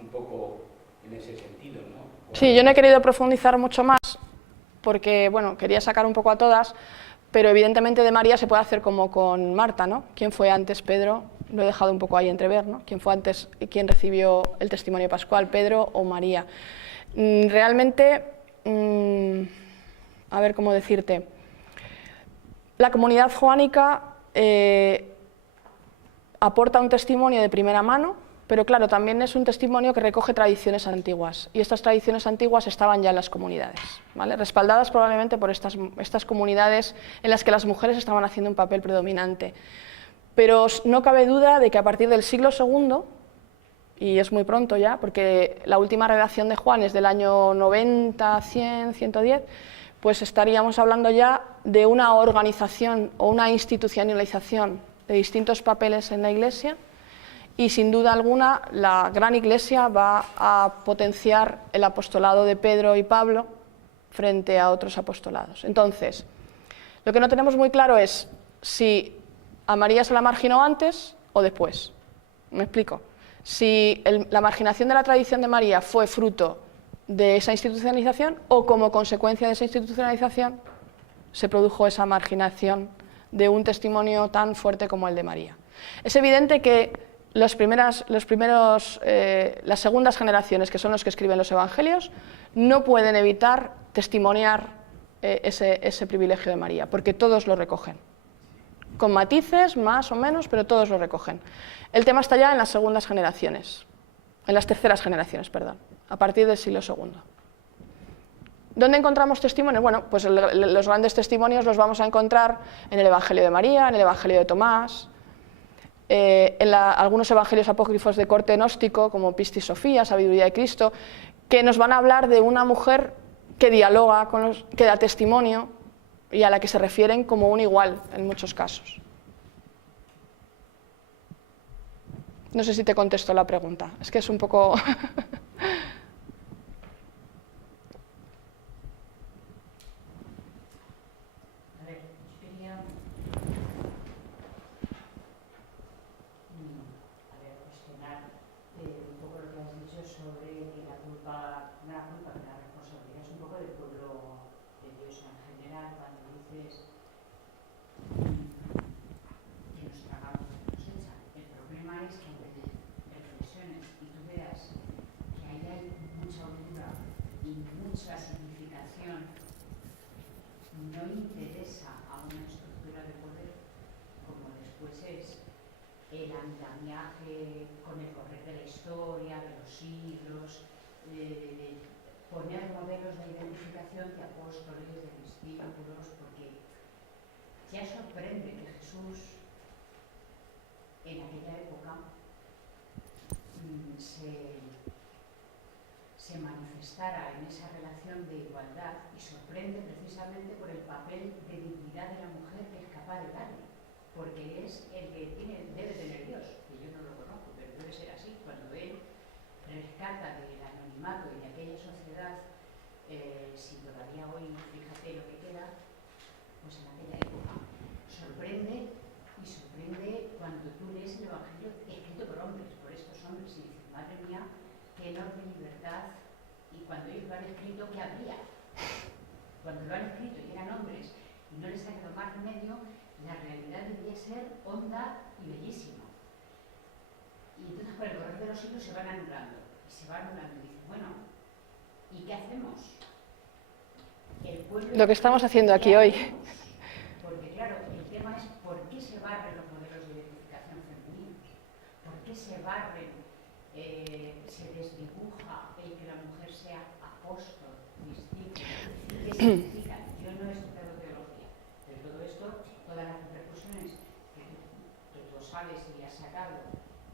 un poco en ese sentido, ¿no? Sí, yo no he querido profundizar mucho más porque, bueno, quería sacar un poco a todas, pero evidentemente de María se puede hacer como con Marta, ¿no? ¿Quién fue antes Pedro? Lo he dejado un poco ahí entrever, ¿no? ¿Quién fue antes y quién recibió el testimonio pascual, Pedro o María? Realmente, a ver cómo decirte, la comunidad joánica aporta un testimonio de primera mano, pero claro, también es un testimonio que recoge tradiciones antiguas, y estas tradiciones antiguas estaban ya en las comunidades, ¿vale? Respaldadas probablemente por estas comunidades en las que las mujeres estaban haciendo un papel predominante. Pero no cabe duda de que a partir del siglo II, y es muy pronto ya, porque la última redacción de Juan es del año 90, 100, 110, pues estaríamos hablando ya de una organización o una institucionalización de distintos papeles en la Iglesia, y sin duda alguna la gran Iglesia va a potenciar el apostolado de Pedro y Pablo frente a otros apostolados. Entonces, lo que no tenemos muy claro es si a María se la marginó antes o después. ¿Me explico? Si la marginación de la tradición de María fue fruto de esa institucionalización o como consecuencia de esa institucionalización se produjo esa marginación de un testimonio tan fuerte como el de María. Es evidente que las segundas generaciones, que son los que escriben los evangelios, no pueden evitar testimoniar ese privilegio de María, porque todos lo recogen. Con matices, más o menos, pero todos lo recogen. El tema está ya en las segundas generaciones, en las terceras generaciones, perdón, a partir del siglo II. ¿Dónde encontramos testimonios? Bueno, pues los grandes testimonios los vamos a encontrar en el Evangelio de María, en el Evangelio de Tomás, algunos evangelios apócrifos de corte gnóstico, como Pistis Sofía, Sabiduría de Cristo, que nos van a hablar de una mujer que dialoga, que da testimonio y a la que se refieren como un igual en muchos casos. No sé si te contesto la pregunta, es que es un poco... no interesa a una estructura de poder como después es el andamiaje con el correr de la historia, de los siglos, poner modelos de identificación de apóstoles, de discípulos, porque ya sorprende que Jesús en aquella época se manifestara en esa relación de igualdad, y sorprende precisamente por el papel de dignidad de la mujer que es capaz de darle, porque es el que debe tener Dios, que yo no lo conozco, pero debe ser así. Cuando él rescata del anonimato y de aquella sociedad, si todavía hoy, fíjate lo que queda, pues en aquella época sorprende, y sorprende cuando tú lees el Evangelio escrito por hombres, por estos hombres, y dices, madre mía, qué enorme libertad. Y cuando ellos lo han escrito, ¿qué habría? Cuando lo han escrito y eran hombres y no les ha quedado más remedio, la realidad debía ser honda y bellísima. Y entonces por el correr de los siglos se van anulando, y se van anulando, y dicen, bueno, ¿y qué hacemos? Lo que estamos haciendo aquí hoy. Porque claro, el tema es por qué se barren los modelos de identificación femeninos, por qué se barren, se desdibuja el que la mujer sea apóstol, discípulo. ¿Qué significa? Yo no he estudiado teología, pero todo esto, todas las repercusiones que tú sabes y has sacado,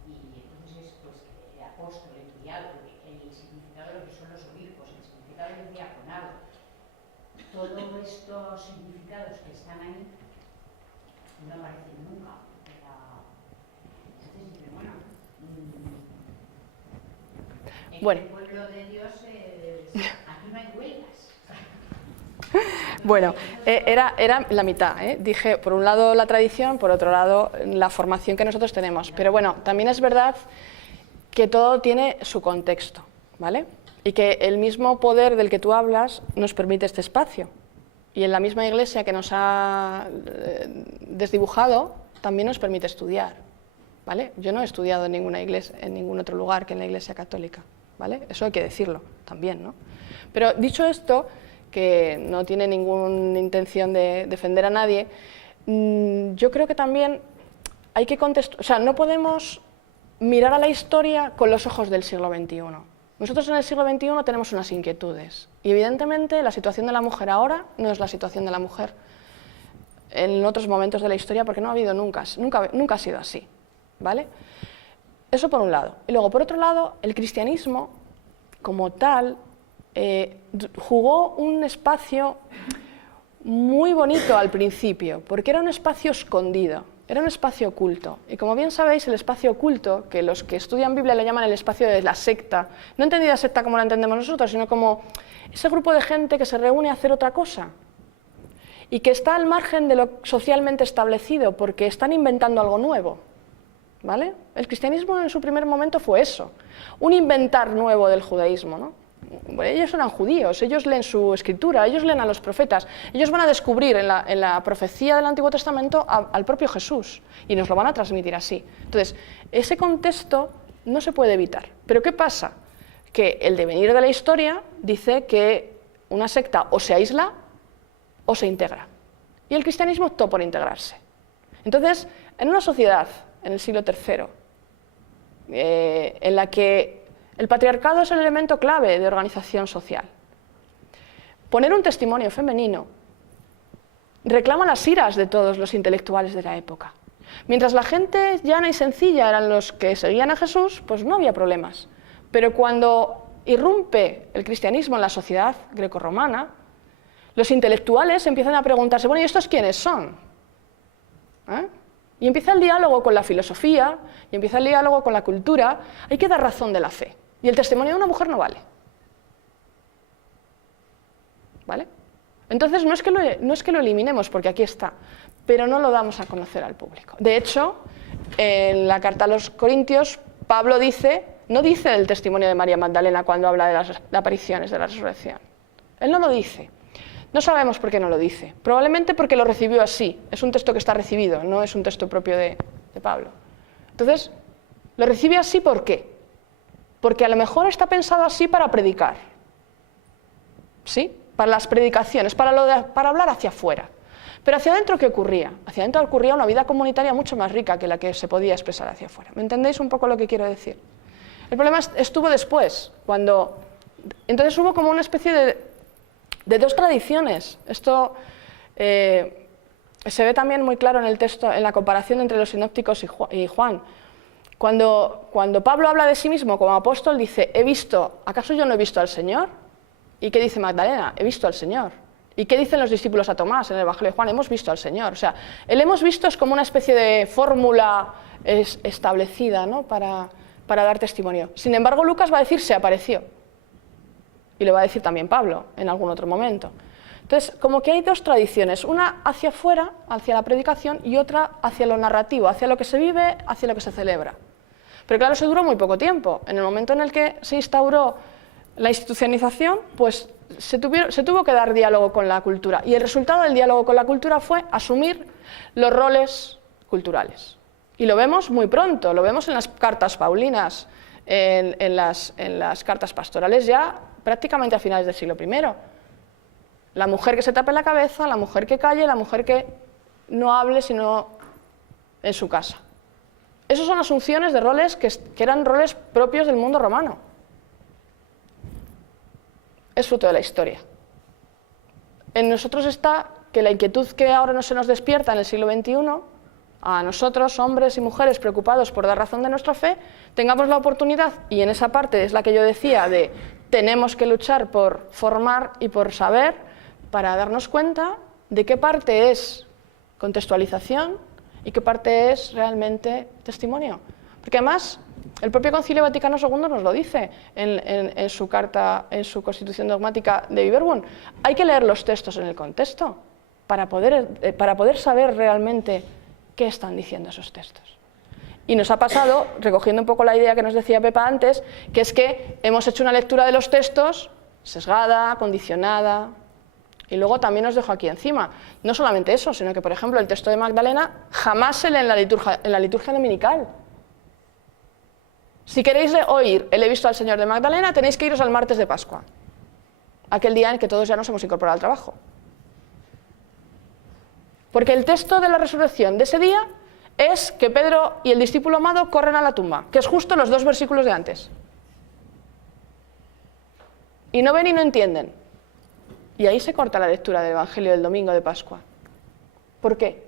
y entonces es pues el apóstol, el enviado, el significado de lo que son los obispos, el significado del diaconado, todos estos significados que están ahí no aparecen nunca. Entonces dice, bueno, el pueblo de Dios aquí no hay huelgas. Bueno, era la mitad, ¿eh? Dije, por un lado la tradición, por otro lado la formación que nosotros tenemos. Pero bueno, también es verdad que todo tiene su contexto, ¿vale? Y que el mismo poder del que tú hablas nos permite este espacio. Y en la misma Iglesia que nos ha desdibujado, también nos permite estudiar, ¿vale? Yo no he estudiado en ninguna iglesia, en ningún otro lugar que en la Iglesia Católica, ¿vale? Eso hay que decirlo también, ¿no? Pero dicho esto, que no tiene ninguna intención de defender a nadie, yo creo que también hay que contestar, o sea, no podemos mirar a la historia con los ojos del siglo XXI. Nosotros en el siglo XXI tenemos unas inquietudes y evidentemente la situación de la mujer ahora no es la situación de la mujer en otros momentos de la historia porque no ha habido nunca ha sido así, ¿vale? Eso por un lado. Y luego, por otro lado, el cristianismo como tal jugó un espacio muy bonito al principio, porque era un espacio escondido, era un espacio oculto. Y como bien sabéis, el espacio oculto, que los que estudian Biblia le llaman el espacio de la secta, no entendida secta como la entendemos nosotros, sino como ese grupo de gente que se reúne a hacer otra cosa y que está al margen de lo socialmente establecido porque están inventando algo nuevo, ¿vale? El cristianismo en su primer momento fue eso, un inventar nuevo del judaísmo, ¿no? Ellos eran judíos, ellos leen su escritura, ellos leen a los profetas, ellos van a descubrir en la profecía del Antiguo Testamento al propio Jesús y nos lo van a transmitir así. Entonces, ese contexto no se puede evitar. ¿Pero qué pasa? Que el devenir de la historia dice que una secta o se aísla o se integra. Y el cristianismo optó por integrarse. Entonces, en una sociedad, en el siglo III, en la que el patriarcado es el elemento clave de organización social, poner un testimonio femenino reclama las iras de todos los intelectuales de la época. Mientras la gente llana y sencilla eran los que seguían a Jesús, pues no había problemas. Pero cuando irrumpe el cristianismo en la sociedad grecorromana, los intelectuales empiezan a preguntarse, bueno, ¿y estos quiénes son? Y empieza el diálogo con la filosofía, y empieza el diálogo con la cultura. Hay que dar razón de la fe. Y el testimonio de una mujer no vale. ¿Vale? Entonces no es que lo eliminemos, porque aquí está, pero no lo damos a conocer al público. De hecho, en la carta a los Corintios, Pablo no dice el testimonio de María Magdalena cuando habla de las apariciones de la resurrección. Él no lo dice. No sabemos por qué no lo dice. Probablemente porque lo recibió así. Es un texto que está recibido, no es un texto propio de Pablo. Entonces, lo recibe así ¿por qué? Porque a lo mejor está pensado así para predicar. ¿Sí? Para las predicaciones, para hablar hacia afuera. Pero hacia adentro, ¿qué ocurría? Hacia adentro ocurría una vida comunitaria mucho más rica que la que se podía expresar hacia afuera. ¿Me entendéis un poco lo que quiero decir? El problema estuvo después, cuando... Entonces hubo como una especie de dos tradiciones. Esto se ve también muy claro en el texto, en la comparación entre los sinópticos y Juan. Cuando Pablo habla de sí mismo como apóstol, dice, ¿acaso yo no he visto al Señor? ¿Y qué dice Magdalena? He visto al Señor. ¿Y qué dicen los discípulos a Tomás en el Evangelio de Juan? Hemos visto al Señor. O sea, el hemos visto es como una especie de fórmula establecida, ¿no? para dar testimonio. Sin embargo, Lucas va a decir, se apareció. Y lo va a decir también Pablo en algún otro momento. Entonces, como que hay dos tradiciones, una hacia afuera, hacia la predicación, y otra hacia lo narrativo, hacia lo que se vive, hacia lo que se celebra. Pero claro, eso duró muy poco tiempo. En el momento en el que se instauró la institucionalización, pues se tuvo que dar diálogo con la cultura. Y el resultado del diálogo con la cultura fue asumir los roles culturales. Y lo vemos muy pronto, lo vemos en las cartas paulinas, en las cartas pastorales ya prácticamente a finales del siglo I. La mujer que se tape la cabeza, la mujer que calle, la mujer que no hable sino en su casa. Esas son asunciones de roles que eran roles propios del mundo romano. Es fruto de la historia. En nosotros está que la inquietud que ahora no se nos despierta en el siglo XXI, a nosotros, hombres y mujeres preocupados por dar razón de nuestra fe, tengamos la oportunidad, y en esa parte es la que yo decía de tenemos que luchar por formar y por saber, para darnos cuenta de qué parte es contextualización y qué parte es realmente testimonio. Porque además El propio Concilio Vaticano II nos lo dice en su carta, en su Constitución Dogmática de Viburnum. Hay que leer los textos en el contexto para poder saber realmente qué están diciendo esos textos. Y nos ha pasado, recogiendo un poco la idea que nos decía Pepa antes, que es que hemos hecho una lectura de los textos sesgada, condicionada, y luego también os dejo aquí encima, no solamente eso, sino que, por ejemplo, el texto de Magdalena jamás se lee en la liturgia dominical. Si queréis oír el He visto al Señor de Magdalena, tenéis que iros al martes de Pascua, aquel día en que todos ya nos hemos incorporado al trabajo. Porque el texto de la resurrección de ese día es que Pedro y el discípulo amado corren a la tumba, que es justo los 2 versículos de antes. Y no ven y no entienden. Y ahí se corta la lectura del Evangelio del domingo de Pascua. ¿Por qué?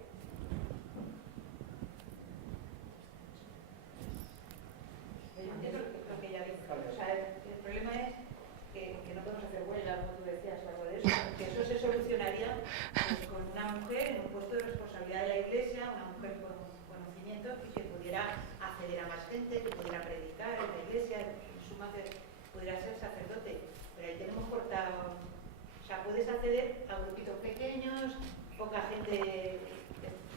Entiendo lo que ella dice. O sea, el problema es que no podemos hacer huelga, como tú decías, algo de eso, que eso se solucionaría pues, con una mujer en un puesto de responsabilidad de la Iglesia, una mujer con conocimiento y que pudiera acceder a más gente, que pudiera predicar en la Iglesia, en suma que pudiera ser sacerdote. Pero ahí tenemos cortado. O sea, puedes acceder a grupitos pequeños, poca gente,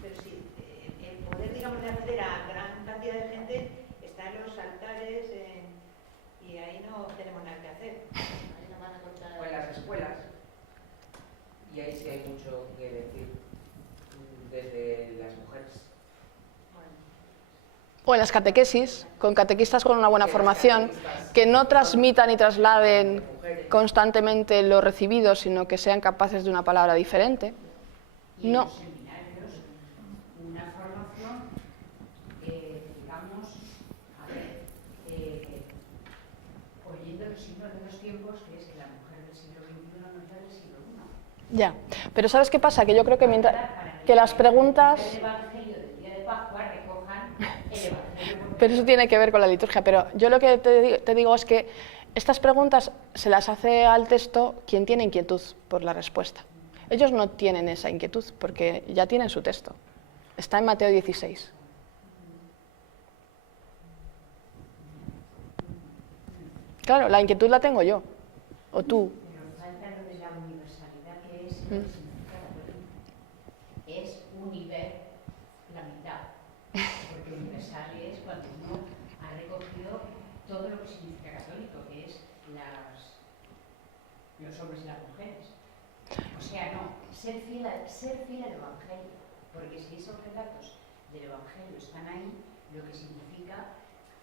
pero sí, el poder, digamos, de acceder a gran cantidad de gente está en los altares y ahí no tenemos nada que hacer. O en las escuelas. Y ahí sí hay mucho que decir desde las mujeres. O en las catequesis, con catequistas con una buena formación, que no transmitan y trasladen constantemente lo recibido, sino que sean capaces de una palabra diferente. Y en No. los seminarios, una formación, digamos, a ver, oyendo los signos de los tiempos, que es que la mujer del siglo XXI no es la del siglo I. Ya, pero ¿sabes qué pasa? Que yo creo que mientras que las preguntas... El Evangelio del día de Pascua recojan el Evangelio. Pero eso tiene que ver con la liturgia. Pero yo lo que te digo es que estas preguntas se las hace al texto quien tiene inquietud por la respuesta. Ellos no tienen esa inquietud porque ya tienen su texto. Está en Mateo 16. Claro, la inquietud la tengo yo, o tú. Pero falta lo de la universalidad, que es el significado. Es univer la mitad. Porque universal es cuando uno ha recogido todo lo que significa católico, que es los hombres y las mujeres. O sea, no, ser fiel al Evangelio. Porque si esos relatos del Evangelio están ahí, lo que significa,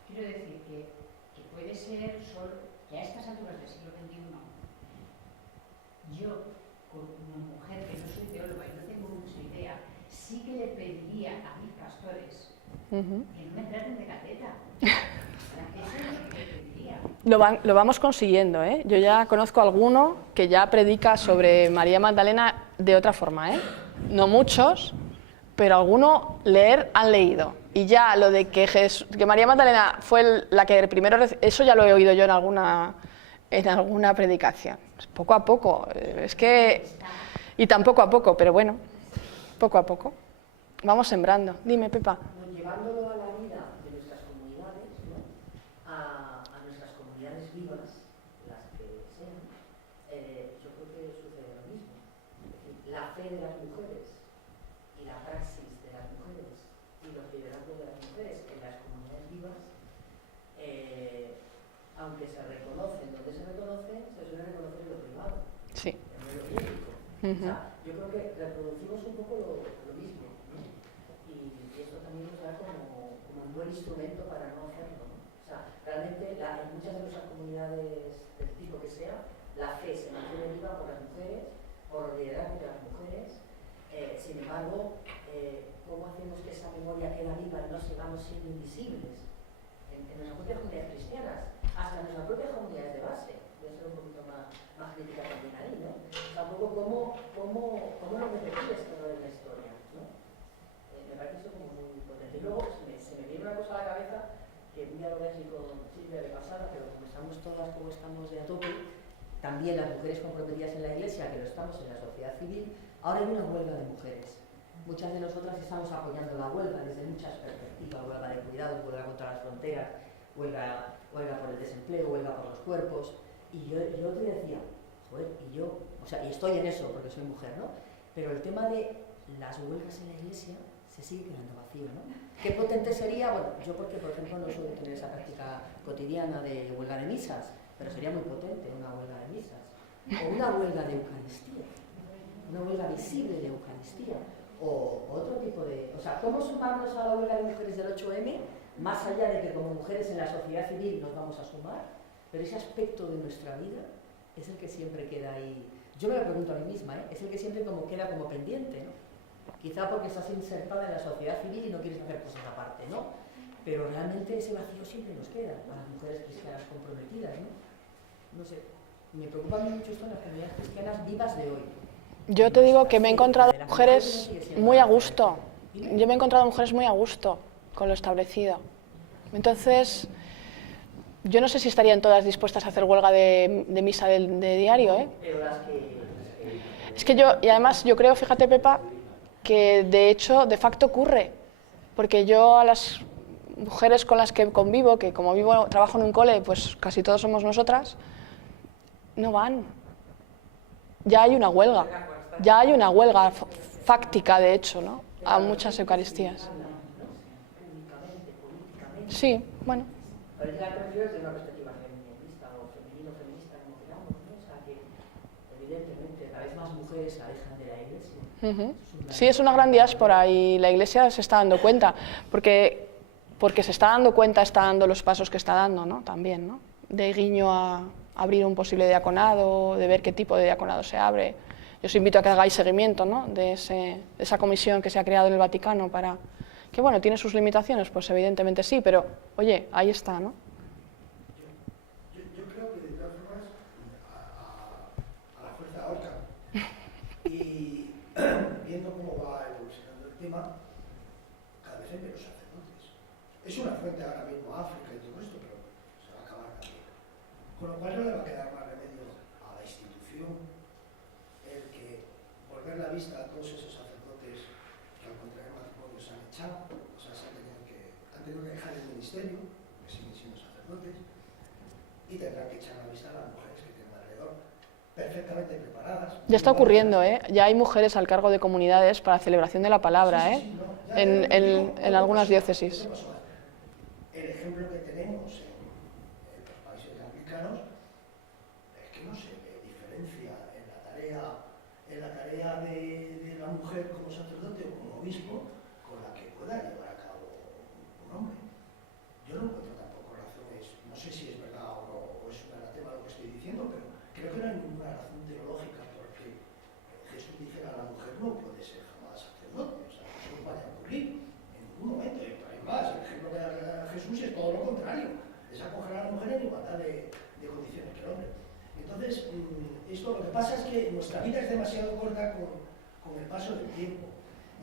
quiero decir que puede ser solo, que a estas alturas del siglo XXI, yo, con una mujer que no soy teóloga y no tengo mucha idea, sí que le pediría a mis pastores que no me traten de cateta. Eso es lo que le pediría. Lo vamos consiguiendo, ¿eh? Yo ya conozco a alguno que ya predica sobre María Magdalena de otra forma, ¿eh? No muchos, pero alguno leer han leído. Y ya lo de que María Magdalena fue la que primero, eso ya lo he oído yo en alguna predicación. Poco a poco, es que... Y tan poco a poco, pero bueno, poco a poco. Vamos sembrando. Dime, Pepa. Llevándolo a la vida de nuestras comunidades, ¿no? a nuestras comunidades vivas, las que sean, yo creo que sucede lo mismo. Es decir, la fe de las mujeres y la praxis de las mujeres y los liderazgos de las mujeres en las comunidades vivas, aunque se reconocen donde se reconocen, se suele reconocer en lo privado, Sí. en lo público. O sea, yo creo que reproducimos un poco lo mismo, ¿no? Y esto también nos da como un buen instrumento para no hacerlo, ¿no? O sea, realmente en muchas de nuestras comunidades del tipo que sea, la fe se mantiene viva por las mujeres, por los liderazgos de las mujeres. Sin embargo, ¿cómo hacemos que esa memoria quede viva y no sigamos siendo invisibles en nuestras propias comunidades cristianas, hasta en nuestras propias comunidades de base? Voy a ser un poquito más crítica también ahí, ¿no? O sea, un poco cómo lo repetimos todo en la historia, ¿no? Me parece eso como muy potente. Y luego se me viene una cosa a la cabeza que un día lo voy a decir con Silvia de pasada, pero como estamos todas como estamos de a tope, también las mujeres comprometidas en la Iglesia, que lo estamos en la sociedad civil, ahora hay una huelga de mujeres. Muchas de nosotras estamos apoyando la huelga desde muchas perspectivas, huelga de cuidados, huelga contra las fronteras, huelga por el desempleo, huelga por los cuerpos, y yo el otro día decía, joder, y yo, o sea, y estoy en eso porque soy mujer, ¿no? Pero el tema de las huelgas en la iglesia se sigue quedando vacío, ¿no? ¿Qué potente sería? Bueno, yo porque, por ejemplo, no suelo tener esa práctica cotidiana de huelga de misas, pero sería muy potente una huelga de misas, o una huelga de Eucaristía, una huelga visible de Eucaristía, o otro tipo de... O sea, ¿cómo sumarnos a la huelga de mujeres del 8M? Más allá de que como mujeres en la sociedad civil nos vamos a sumar, pero ese aspecto de nuestra vida es el que siempre queda ahí. Yo me lo pregunto a mí misma, ¿eh? Es el que siempre como queda como pendiente, ¿no? Quizá porque estás insertada en la sociedad civil y no quieres hacer cosas aparte, ¿no? Pero realmente ese vacío siempre nos queda a las mujeres cristianas comprometidas, ¿no? No sé, me preocupa mucho esto en las comunidades cristianas vivas de hoy. Yo te digo que me he encontrado mujeres muy a gusto. Yo me he encontrado mujeres muy a gusto con lo establecido. Entonces, yo no sé si estarían todas dispuestas a hacer huelga de misa de diario, ¿eh? Es que yo, y además yo creo, fíjate Pepa, que de hecho, de facto ocurre. Porque yo a las mujeres con las que convivo, que como trabajo en un cole, pues casi todos somos nosotras, no van. Ya hay una huelga. Ya hay una huelga fáctica, de hecho, ¿no? A muchas Eucaristías. Sí, bueno. Pero ya te refieres de una perspectiva feminista o femenino-feminista, como queramos, ¿no? O sea, que evidentemente cada vez más mujeres se alejan de la iglesia. Sí, es una gran diáspora y la iglesia se está dando cuenta, porque se está dando cuenta, está dando los pasos que está dando, ¿no? También, ¿no? De guiño a abrir un posible diaconado, de ver qué tipo de diaconado se abre. Yo os invito a que hagáis seguimiento, ¿no? de esa comisión que se ha creado en el Vaticano para... Que bueno, tiene sus limitaciones, pues evidentemente sí, pero oye, ahí está, ¿no? Yo creo que de todas formas a la fuerza ahorca y viendo cómo va evolucionando el tema, cada vez hay menos sacerdotes. Es una fuente ahora mismo África y todo esto, pero se va a acabar también. Con lo cual no le va a quedar más remedio a la institución el que volver la vista a todos esos sacerdotes que al contraer matrimonio se han echado, o sea, han tenido que dejar el ministerio, que siguen siendo sacerdotes, y tendrán que echar la vista a las mujeres que tienen alrededor, perfectamente preparadas. Ya está ocurriendo, ¿eh? Ya hay mujeres al cargo de comunidades para celebración de la palabra, ¿eh? En algunas diócesis. El ejemplo que tenemos en los países africanos es que no se ve diferencia en la tarea de la mujer como sacerdote o como obispo con la que pueda llevar a cabo un hombre. Yo no encuentro tampoco razones, no sé si es verdad o no, o es un anatema lo que estoy diciendo, pero creo que no hay ninguna razón teológica porque Jesús dice a la mujer no puede ser jamás sacerdote, o sea, eso no vaya a ocurrir en ningún momento. Hay más, el ejemplo que da Jesús es todo lo contrario, es acoger a la mujer en igualdad de condiciones que el hombre. Entonces, esto lo que pasa es que nuestra vida es demasiado corta con el paso del tiempo.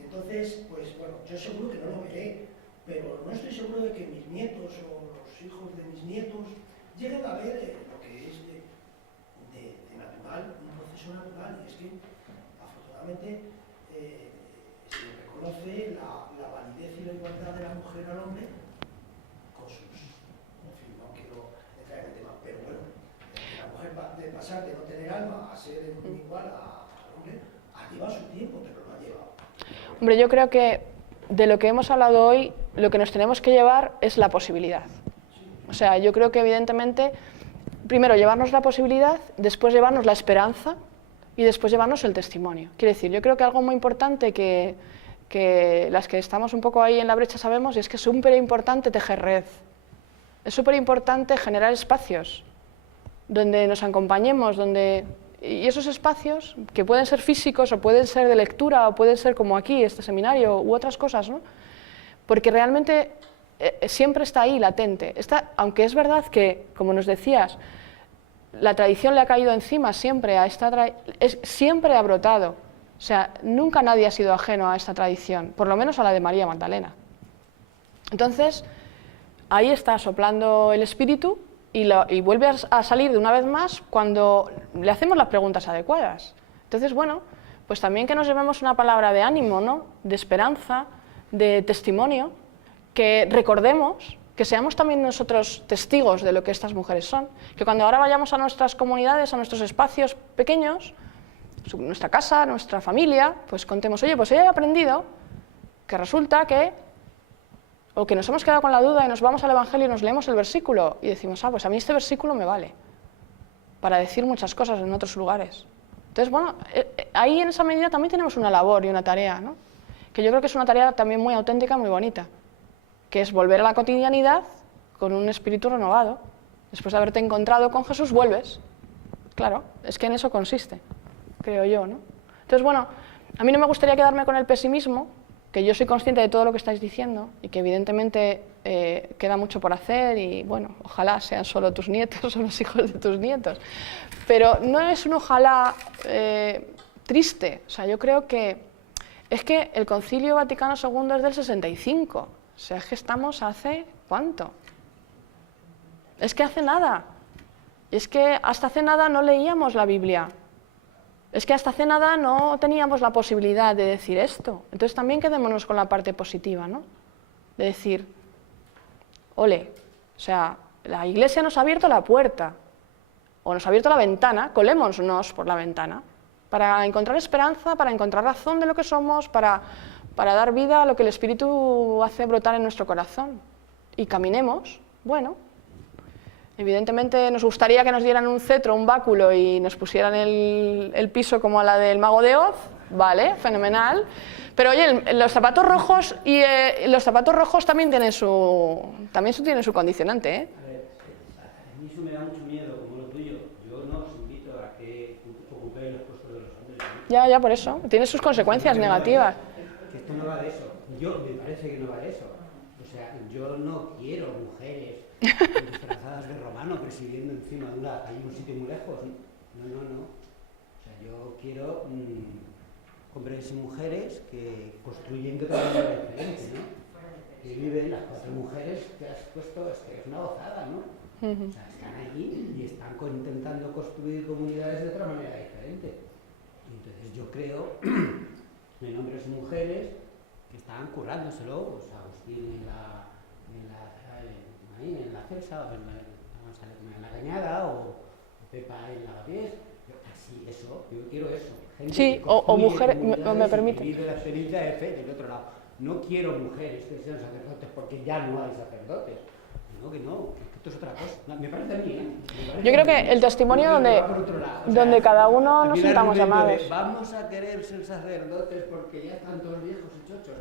Entonces, pues bueno, yo seguro que no lo veré, pero no estoy seguro de que mis nietos o los hijos de mis nietos lleguen a ver lo que es de natural, un proceso natural, y es que afortunadamente se reconoce la validez y la igualdad de la mujer al hombre con sus... En fin, no quiero entrar en el tema, pero bueno, la mujer va de pasar de no tener alma a ser igual al hombre, ha llevado su tiempo, pero lo ha llevado. Hombre, yo creo que de lo que hemos hablado hoy, lo que nos tenemos que llevar es la posibilidad. O sea, yo creo que evidentemente, primero llevarnos la posibilidad, después llevarnos la esperanza y después llevarnos el testimonio. Quiere decir, yo creo que algo muy importante que las que estamos un poco ahí en la brecha sabemos es que es súper importante tejer red. Es súper importante generar espacios donde nos acompañemos, y esos espacios, que pueden ser físicos o pueden ser de lectura o pueden ser como aquí, este seminario u otras cosas, ¿no? Porque realmente siempre está ahí, latente. Aunque es verdad que, como nos decías, la tradición le ha caído encima siempre a siempre ha brotado. O sea, nunca nadie ha sido ajeno a esta tradición, por lo menos a la de María Magdalena. Entonces, ahí está soplando el espíritu y vuelve a salir de una vez más cuando le hacemos las preguntas adecuadas. Entonces, bueno, pues también que nos llevemos una palabra de ánimo, ¿no? De esperanza, de testimonio, que recordemos que seamos también nosotros testigos de lo que estas mujeres son, que cuando ahora vayamos a nuestras comunidades, a nuestros espacios pequeños, nuestra casa, nuestra familia, pues contemos, oye, pues hoy he aprendido que resulta que, o que nos hemos quedado con la duda y nos vamos al Evangelio y nos leemos el versículo y decimos, pues a mí este versículo me vale para decir muchas cosas en otros lugares. Entonces, bueno, ahí en esa medida también tenemos una labor y una tarea, ¿no? Que yo creo que es una tarea también muy auténtica, muy bonita, que es volver a la cotidianidad con un espíritu renovado. Después de haberte encontrado con Jesús, vuelves. Claro, es que en eso consiste, creo yo, ¿no? Entonces, bueno, a mí no me gustaría quedarme con el pesimismo, que yo soy consciente de todo lo que estáis diciendo y que evidentemente queda mucho por hacer y, bueno, ojalá sean solo tus nietos o los hijos de tus nietos. Pero no es un ojalá triste. O sea, yo creo que es que el Concilio Vaticano II es del 65. O sea, es que estamos hace, ¿cuánto? Es que hace nada. Es que hasta hace nada no leíamos la Biblia. Es que hasta hace nada no teníamos la posibilidad de decir esto. Entonces también quedémonos con la parte positiva, ¿no? De decir, ole, o sea, la Iglesia nos ha abierto la puerta, o nos ha abierto la ventana, colémonos por la ventana, para encontrar esperanza, para encontrar razón de lo que somos, para dar vida a lo que el Espíritu hace brotar en nuestro corazón. Y caminemos, bueno. Evidentemente nos gustaría que nos dieran un cetro, un báculo y nos pusieran el piso como a la del Mago de Oz, vale, fenomenal. Pero oye, los zapatos rojos y los zapatos rojos también tienen su condicionante, ¿eh? A ver, a mí eso me da mucho miedo, como lo tuyo. Yo no os invito a que ocupéis los puestos de los hombres. Ya, por eso. Tiene sus consecuencias negativas. Que esto no va de eso. Me parece que no va de eso. O sea, yo no quiero mujeres disfrazadas de romano presidiendo encima de un sitio muy lejos. No. O sea, yo quiero hombres y mujeres que construyen de una manera diferente, ¿no? Que viven las 4 mujeres que has puesto, es que es una gozada, ¿no? O sea, están allí y están intentando construir comunidades de otra manera diferente. Y entonces yo creo en hombres y mujeres que están currándoselo, pues Agustín en la Celsa, o en la Cañada, o Pepa en la Bavies. Así, eso, yo quiero eso. Gente sí, o mujeres, me permite. Que vive la experiencia de fe del otro lado. No quiero mujeres que sean sacerdotes porque ya no hay sacerdotes. No, que esto es otra cosa. Me parece a mí, ¿eh? Yo creo que el testimonio donde cada uno nos sintamos llamados. Vamos a querer ser sacerdotes porque ya están todos viejos y chochos.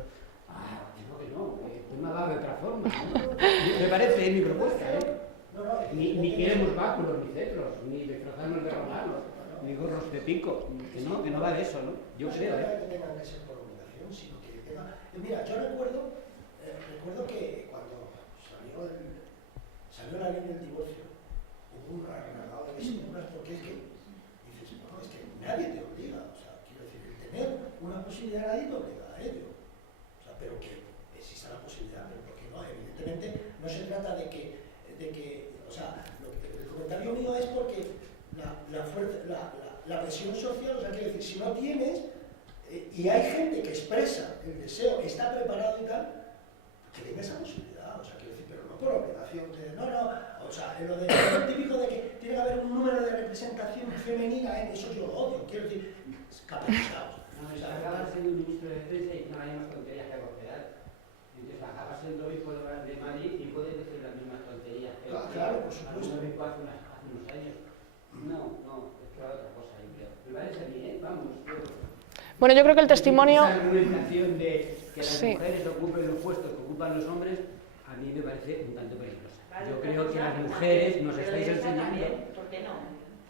Que el tema va de otra forma, ¿no? Me parece mi propuesta, ¿eh? Ni queremos báculos, ni cetros, ni disfrazarnos de romanos, ni gorros de pico, que no va de eso, ¿no? Yo creo, ¿eh? Que tengan que ser por obligación, sino que tengan... Mira, yo recuerdo que cuando salió la ley del divorcio, hubo un regalado de señoras, porque es que dices, no, es que nadie te obliga, o sea, quiero decir, el tener una posibilidad nadie te obliga a ello, o sea, pero que exista la posibilidad, pero porque no, evidentemente no se trata de que o sea, el comentario mío es porque la presión social, o sea, quiero decir, si no tienes, y hay gente que expresa el deseo, está preparado y tal, que tenga esa posibilidad, o sea, quiero decir, pero no por obligación, o sea, lo típico de que tiene que haber un número de representación femenina, eso yo lo odio, quiero decir, caprichados. No, o sea, acabas siendo un ministro de defensa y no hay más tonterías que aconsejar. Entonces acabas siendo obispo de Madrid y puedes decir las mismas tonterías. Claro, por supuesto. Hace unos años. No, es que va otra cosa, yo creo. Me parece bien, vamos. Bueno, yo creo que el testimonio... Esa argumentación de que las mujeres ocupen los puestos que ocupan los hombres, a mí me parece un tanto peligrosa. Yo creo que las mujeres nos estáis enseñando... ¿Por qué no?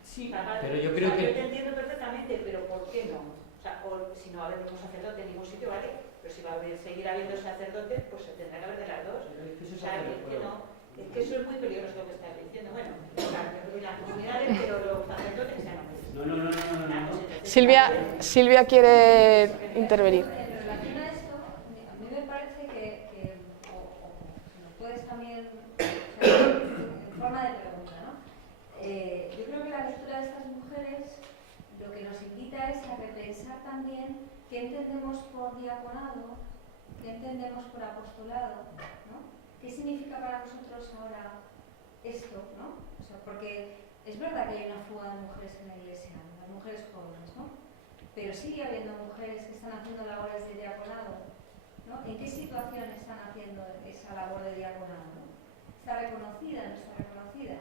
Sí, pero yo creo que... Yo te entiendo perfectamente, pero ¿por qué no? O sea, si no va a haber ningún sacerdote en ningún sitio, ¿vale? Pero si va a seguir habiendo sacerdotes, pues se tendrá que haber de las dos. O sea, que no... Es que eso es muy peligroso lo que estás diciendo. Bueno, las comunidades, pero los sacerdotes que sean hombres. No. Silvia quiere intervenir. En relación a esto, a mí me parece que si nos puedes también, en forma de pregunta, ¿no? Yo creo que la lectura de estas mujeres lo que nos invita es a repensar también qué entendemos por diaconado, qué entendemos por apostolado, ¿no? ¿qué significa para nosotros ahora esto, ¿no? O sea, porque es verdad que hay una fuga de mujeres en la iglesia, las mujeres jóvenes, ¿no? Pero sigue habiendo mujeres que están haciendo labores de diaconado, ¿no? ¿En qué situación están haciendo esa labor de diaconado, ¿no? ¿Está reconocida, no está reconocida?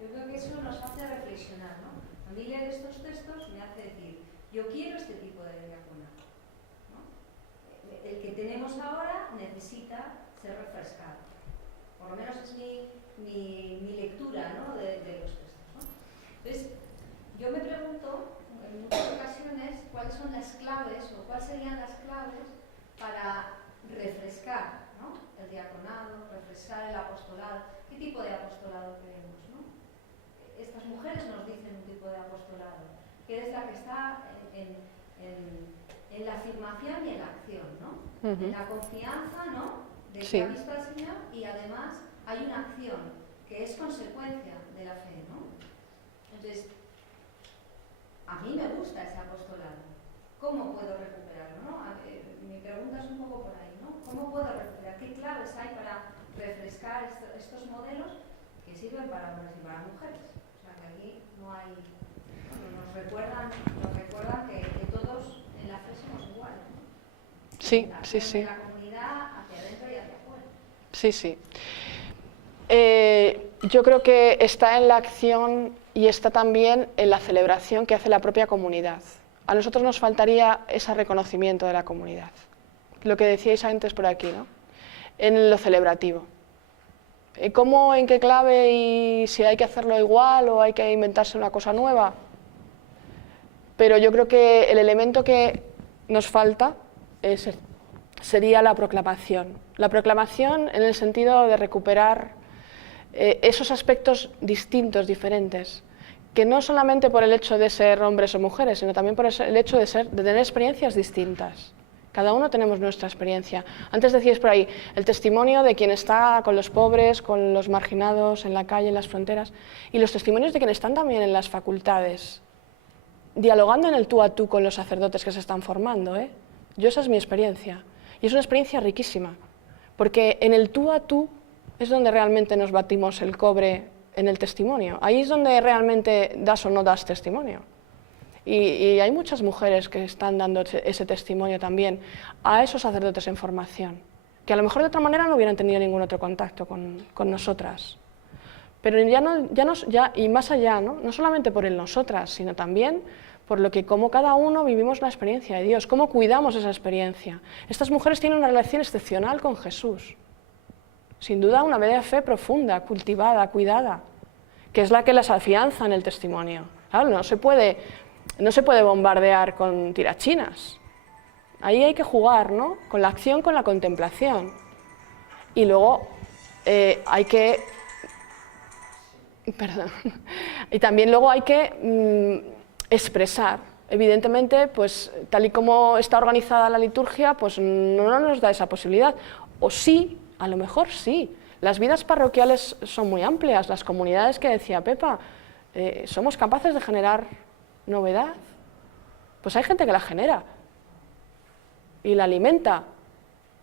Yo creo que eso nos hace reflexionar, ¿no? A mí leer estos textos me hace decir, yo quiero este tipo de diaconado, ¿no? El que tenemos ahora necesita ser refrescado. Por lo menos es mi lectura, ¿no? de los textos, ¿no? Entonces, yo me pregunto en muchas ocasiones cuáles son las claves o cuáles serían las claves para refrescar, ¿no? El diaconado, refrescar el apostolado. ¿Qué tipo de apostolado queremos, ¿no? Estas mujeres nos dicen un tipo de apostolado, que es la que está en la afirmación y en la acción, ¿no? En la confianza, ¿no? De que ha visto al Señor, y además hay una acción que es consecuencia de la fe, ¿no? Entonces, a mí me gusta ese apostolado. ¿Cómo puedo recuperarlo, no? Mi pregunta es un poco por ahí, ¿no? ¿Cómo puedo recuperar? ¿Qué claves hay para refrescar estos modelos que sirven para hombres y para mujeres? O sea, que aquí no hay... Bueno, nos recuerdan que todos en la fe somos iguales, ¿no? Sí, sí, sí. De la comunidad hacia adentro y hacia afuera. Sí, sí. Yo creo que está en la acción y está también en la celebración que hace la propia comunidad. A nosotros nos faltaría ese reconocimiento de la comunidad. Lo que decíais antes por aquí, ¿no? En lo celebrativo. ¿Cómo, en qué clave y si hay que hacerlo igual o hay que inventarse una cosa nueva? Pero yo creo que el elemento que nos falta sería la proclamación. La proclamación en el sentido de recuperar esos aspectos distintos, diferentes, que no solamente por el hecho de ser hombres o mujeres, sino también por el hecho de tener experiencias distintas. Cada uno tenemos nuestra experiencia. Antes decíais por ahí, el testimonio de quien está con los pobres, con los marginados, en la calle, en las fronteras, y los testimonios de quienes están también en las facultades, dialogando en el tú a tú con los sacerdotes que se están formando, ¿eh? Yo esa es mi experiencia, y es una experiencia riquísima, porque en el tú a tú es donde realmente nos batimos el cobre en el testimonio. Ahí es donde realmente das o no das testimonio. Y hay muchas mujeres que están dando ese testimonio también a esos sacerdotes en formación, que a lo mejor de otra manera no hubieran tenido ningún otro contacto con nosotras. Pero y más allá, ¿no? No solamente por el nosotras, sino también por lo que como cada uno vivimos la experiencia de Dios, cómo cuidamos esa experiencia. Estas mujeres tienen una relación excepcional con Jesús. Sin duda una vida de fe profunda, cultivada, cuidada, que es la que las afianza en el testimonio. Claro, no se puede bombardear con tirachinas. Ahí hay que jugar, ¿no? Con la acción, con la contemplación. Y luego hay que... Perdón. Y también luego hay que expresar. Evidentemente, pues tal y como está organizada la liturgia, pues no nos da esa posibilidad. O sí, a lo mejor sí. Las vidas parroquiales son muy amplias. Las comunidades que decía Pepa, somos capaces de generar novedad. Pues hay gente que la genera y la alimenta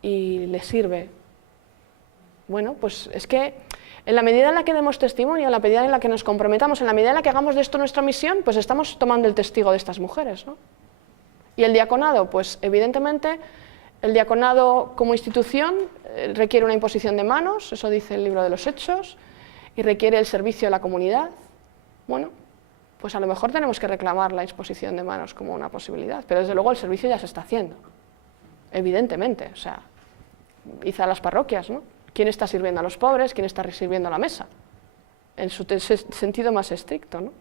y le sirve. Bueno, pues es que en la medida en la que demos testimonio, en la medida en la que nos comprometamos, en la medida en la que hagamos de esto nuestra misión, pues estamos tomando el testigo de estas mujeres, ¿no? Y el diaconado, pues evidentemente el diaconado como institución requiere una imposición de manos, eso dice el libro de los Hechos, y requiere el servicio a la comunidad. Bueno, pues a lo mejor tenemos que reclamar la imposición de manos como una posibilidad, pero desde luego el servicio ya se está haciendo, evidentemente, o sea, quizá las parroquias, ¿no? ¿Quién está sirviendo a los pobres? ¿Quién está sirviendo a la mesa? En su sentido más estricto, ¿no?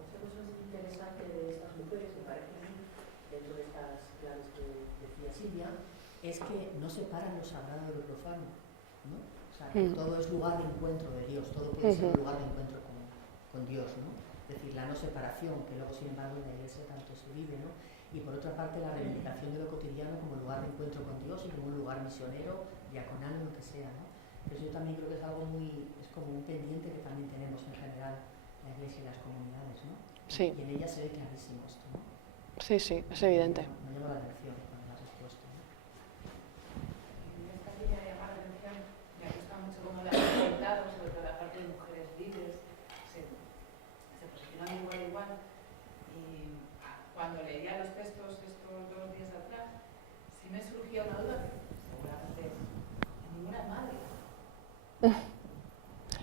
Otra cosa interesante de estas mujeres, me parece a mí, dentro de estas claves que decía Silvia, es que no separan lo sagrado de lo profano, ¿no? O sea, que todo es lugar de encuentro de Dios, todo puede ser un lugar de encuentro con Dios, ¿no? Es decir, la no separación, que luego sin embargo en la Iglesia tanto se vive, ¿no? Y por otra parte la reivindicación de lo cotidiano como lugar de encuentro con Dios y como un lugar misionero, diaconal, lo que sea, ¿no? Pero yo también creo que es algo es como un pendiente que también tenemos en general la Iglesia y las comunidades, ¿no? Sí. Y en ella se ve clarísimo esto, ¿no? Sí, sí, es evidente. Me llama la atención cuando lo has expuesto, ¿no? En esta línea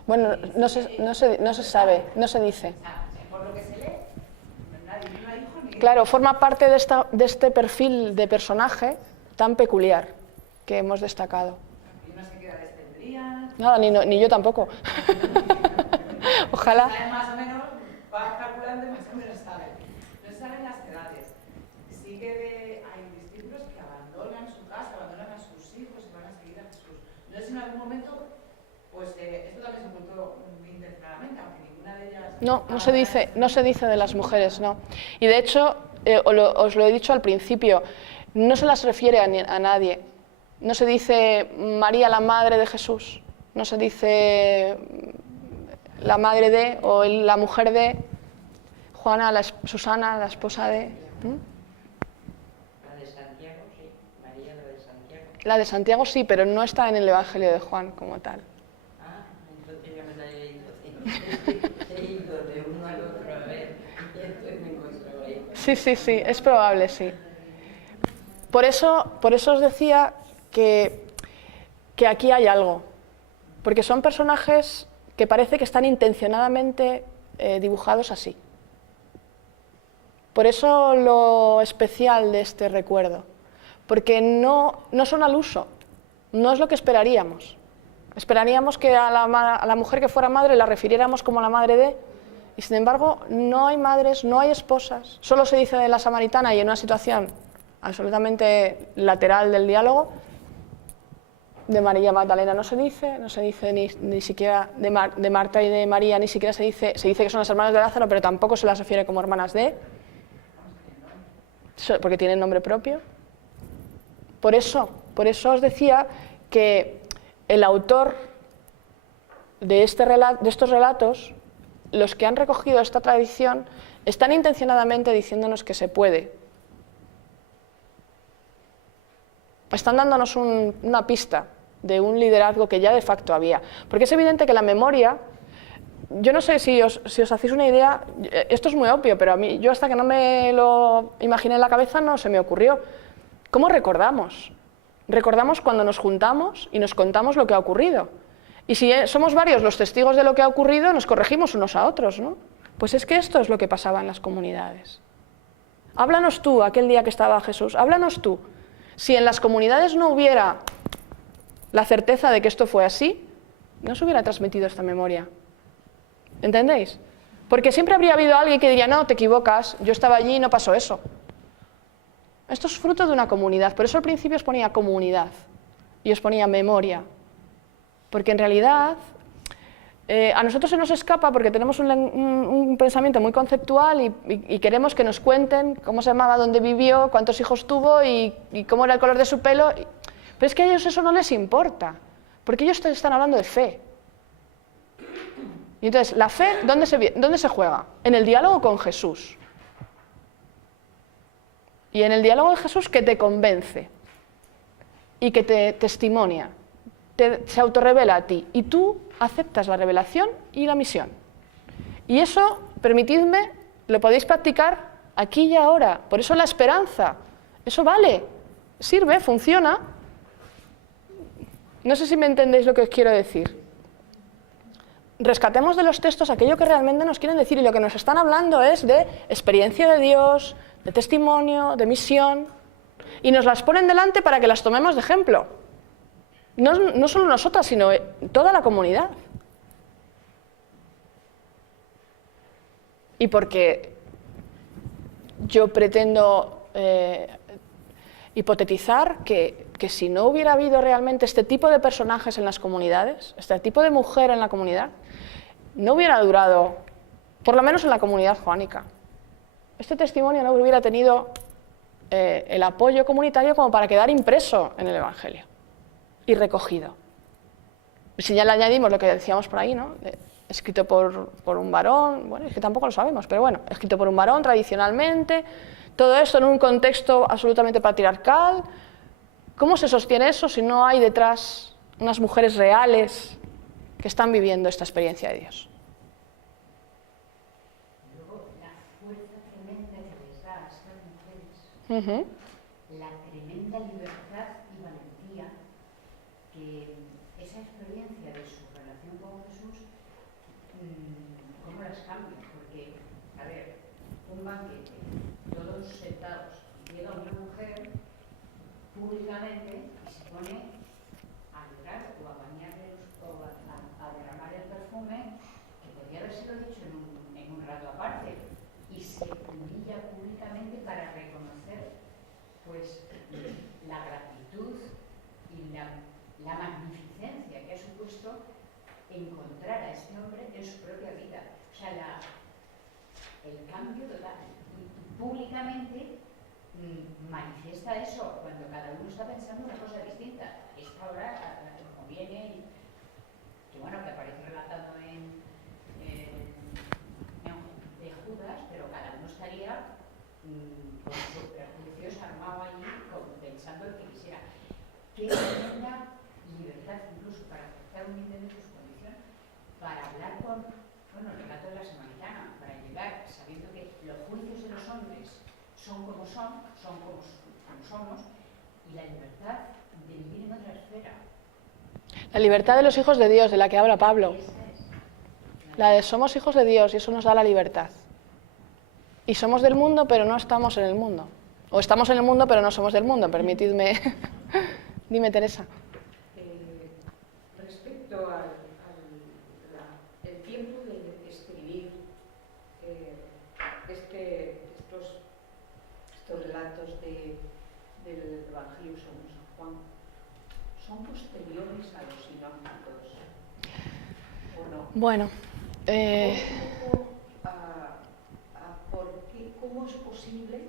Bueno, no se sabe, no se dice. Por lo que se lee, nadie no hay hijo ni... Claro, forma parte de este perfil de personaje tan peculiar que hemos destacado. Y no se queda descendría. Nada, ni yo tampoco. Ojalá. Saben más o menos, va calculando y más o menos saben. No se saben las edades. Sí que hay discípulos que abandonan su casa, abandonan a sus hijos y van a seguir a Jesús. No es en algún momento, pues esto también se ocultó intencionadamente, aunque ninguna de ellas... No se dice de las mujeres, no. Y de hecho, os lo he dicho al principio, no se las refiere a nadie. No se dice María la madre de Jesús, no se dice la madre de o la mujer de, Juana, Susana, la esposa de... La de Santiago, sí. María, la de Santiago. La de Santiago sí, pero no está en el Evangelio de Juan como tal. Ah, entonces ya me la he leído. He ido de uno al otro a ver y entonces me encuentro ahí. Sí, es probable, sí. Por eso os decía que aquí hay algo, porque son personajes que parece que están intencionadamente dibujados así. Por eso lo especial de este recuerdo, porque no son al uso, no es lo que esperaríamos. Esperaríamos que a la mujer que fuera madre la refiriéramos como la madre de, y sin embargo no hay madres, no hay esposas, solo se dice de la samaritana y en una situación absolutamente lateral del diálogo. De María Magdalena no se dice ni siquiera de Marta y de María, ni siquiera se dice que son las hermanas de Lázaro, pero tampoco se las refiere como hermanas de, porque tienen nombre propio. Por eso os decía que el autor de estos relatos, los que han recogido esta tradición, están intencionadamente diciéndonos que se puede. Están dándonos una pista de un liderazgo que ya de facto había. Porque es evidente que la memoria, yo no sé si os hacéis una idea, esto es muy obvio, pero a mí, yo hasta que no me lo imaginé en la cabeza no se me ocurrió. ¿Cómo recordamos? Recordamos cuando nos juntamos y nos contamos lo que ha ocurrido. Y si somos varios los testigos de lo que ha ocurrido, nos corregimos unos a otros, ¿no? Pues es que esto es lo que pasaba en las comunidades. Háblanos tú, aquel día que estaba Jesús, háblanos tú. Si en las comunidades no hubiera la certeza de que esto fue así, no se hubiera transmitido esta memoria. ¿Entendéis? Porque siempre habría habido alguien que diría, no, te equivocas, yo estaba allí y no pasó eso. Esto es fruto de una comunidad, por eso al principio os ponía comunidad y os ponía memoria. Porque en realidad a nosotros se nos escapa porque tenemos un pensamiento muy conceptual y queremos que nos cuenten cómo se llamaba, dónde vivió, cuántos hijos tuvo y cómo era el color de su pelo. Pero es que a ellos eso no les importa, porque ellos están hablando de fe. Y entonces, ¿la fe dónde se juega? En el diálogo con Jesús. Y en el diálogo de Jesús que te convence y que te testimonia, se autorrevela a ti y tú aceptas la revelación y la misión. Y eso, permitidme, lo podéis practicar aquí y ahora. Por eso la esperanza, eso vale, sirve, funciona. No sé si me entendéis lo que os quiero decir. Rescatemos de los textos aquello que realmente nos quieren decir y lo que nos están hablando es de experiencia de Dios, de testimonio, de misión, y nos las ponen delante para que las tomemos de ejemplo. No solo nosotras, sino toda la comunidad. Y porque yo pretendo hipotetizar que si no hubiera habido realmente este tipo de personajes en las comunidades, este tipo de mujer en la comunidad, no hubiera durado, por lo menos en la comunidad joánica. Este testimonio no hubiera tenido el apoyo comunitario como para quedar impreso en el Evangelio y recogido. Si ya le añadimos lo que decíamos por ahí, ¿no? Escrito por un varón, bueno, es que tampoco lo sabemos, pero bueno, escrito por un varón tradicionalmente, todo esto en un contexto absolutamente patriarcal. ¿Cómo se sostiene eso si no hay detrás unas mujeres reales que están viviendo esta experiencia de Dios? Luego, la fuerza tremenda que les da a estas mujeres, la tremenda libertad y valentía que esa experiencia de su relación con Jesús, ¿cómo las cambian? Porque, a ver, un banquete, todos sentados, y llega una mujer públicamente y se pone a llorar o a bañarle o a derramar el perfume, que podría habérselo dicho en un rato aparte, y se humilla públicamente para reconocer pues la gratitud y la magnificencia que ha supuesto encontrar a este hombre en su propia vida. O sea, el cambio total. Y públicamente manifiesta eso cuando cada uno está pensando una cosa distinta. Esta hora conviene, que bueno, que aparece relatado de Judas, pero cada uno estaría con sus prejuicios armado allí, pensando lo que quisiera. Que tenga libertad incluso para aceptar humildemente su condición, para hablar con, bueno, el relato de la samaritana, para llegar sabiendo que los juicios de los hombres son como como somos, y la libertad de vivir en otra esfera. La libertad de los hijos de Dios, de la que habla Pablo. La de somos hijos de Dios y eso nos da la libertad. Y somos del mundo, pero no estamos en el mundo. O estamos en el mundo, pero no somos del mundo. Permitidme. Dime, Teresa. Respecto al tiempo de escribir estos relatos del Evangelio según San Juan, ¿son posteriores a los sinópticos o no? Bueno, ¿cómo es posible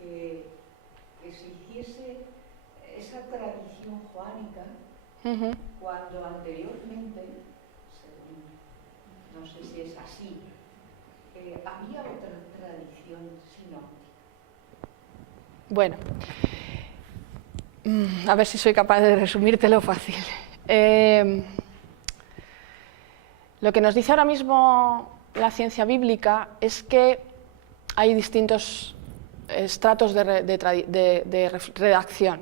que se hiciese esa tradición joánica cuando anteriormente, según, no sé si es así, había otra tradición sinóptica? Bueno, a ver si soy capaz de resumírtelo fácil. Lo que nos dice ahora mismo la ciencia bíblica es que hay distintos estratos de redacción.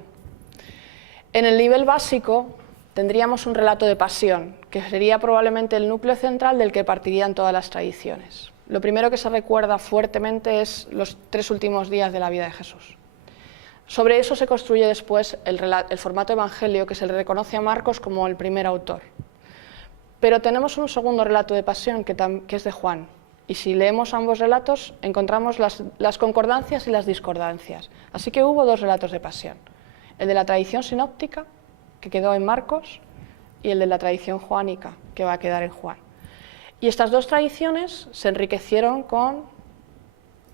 En el nivel básico tendríamos un relato de pasión, que sería probablemente el núcleo central del que partirían todas las tradiciones. Lo primero que se recuerda fuertemente es los 3 últimos días de la vida de Jesús. Sobre eso se construye después el formato evangelio, que se le reconoce a Marcos como el primer autor. Pero tenemos un segundo relato de pasión que es de Juan. Y si leemos ambos relatos, encontramos las concordancias y las discordancias. Así que hubo 2 relatos de pasión. El de la tradición sinóptica, que quedó en Marcos, y el de la tradición joánica, que va a quedar en Juan. Y estas 2 tradiciones se enriquecieron con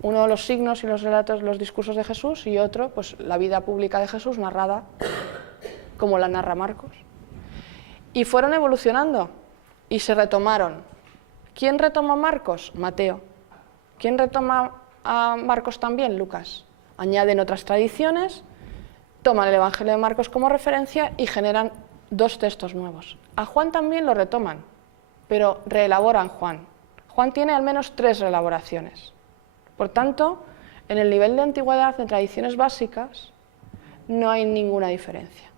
uno de los signos y los relatos, los discursos de Jesús, y otro, pues la vida pública de Jesús narrada como la narra Marcos. Y fueron evolucionando y se retomaron. ¿Quién retoma a Marcos? Mateo. ¿Quién retoma a Marcos también? Lucas. Añaden otras tradiciones, toman el Evangelio de Marcos como referencia y generan 2 textos nuevos. A Juan también lo retoman, pero reelaboran Juan. Juan tiene al menos 3 reelaboraciones. Por tanto, en el nivel de antigüedad de tradiciones básicas no hay ninguna diferencia.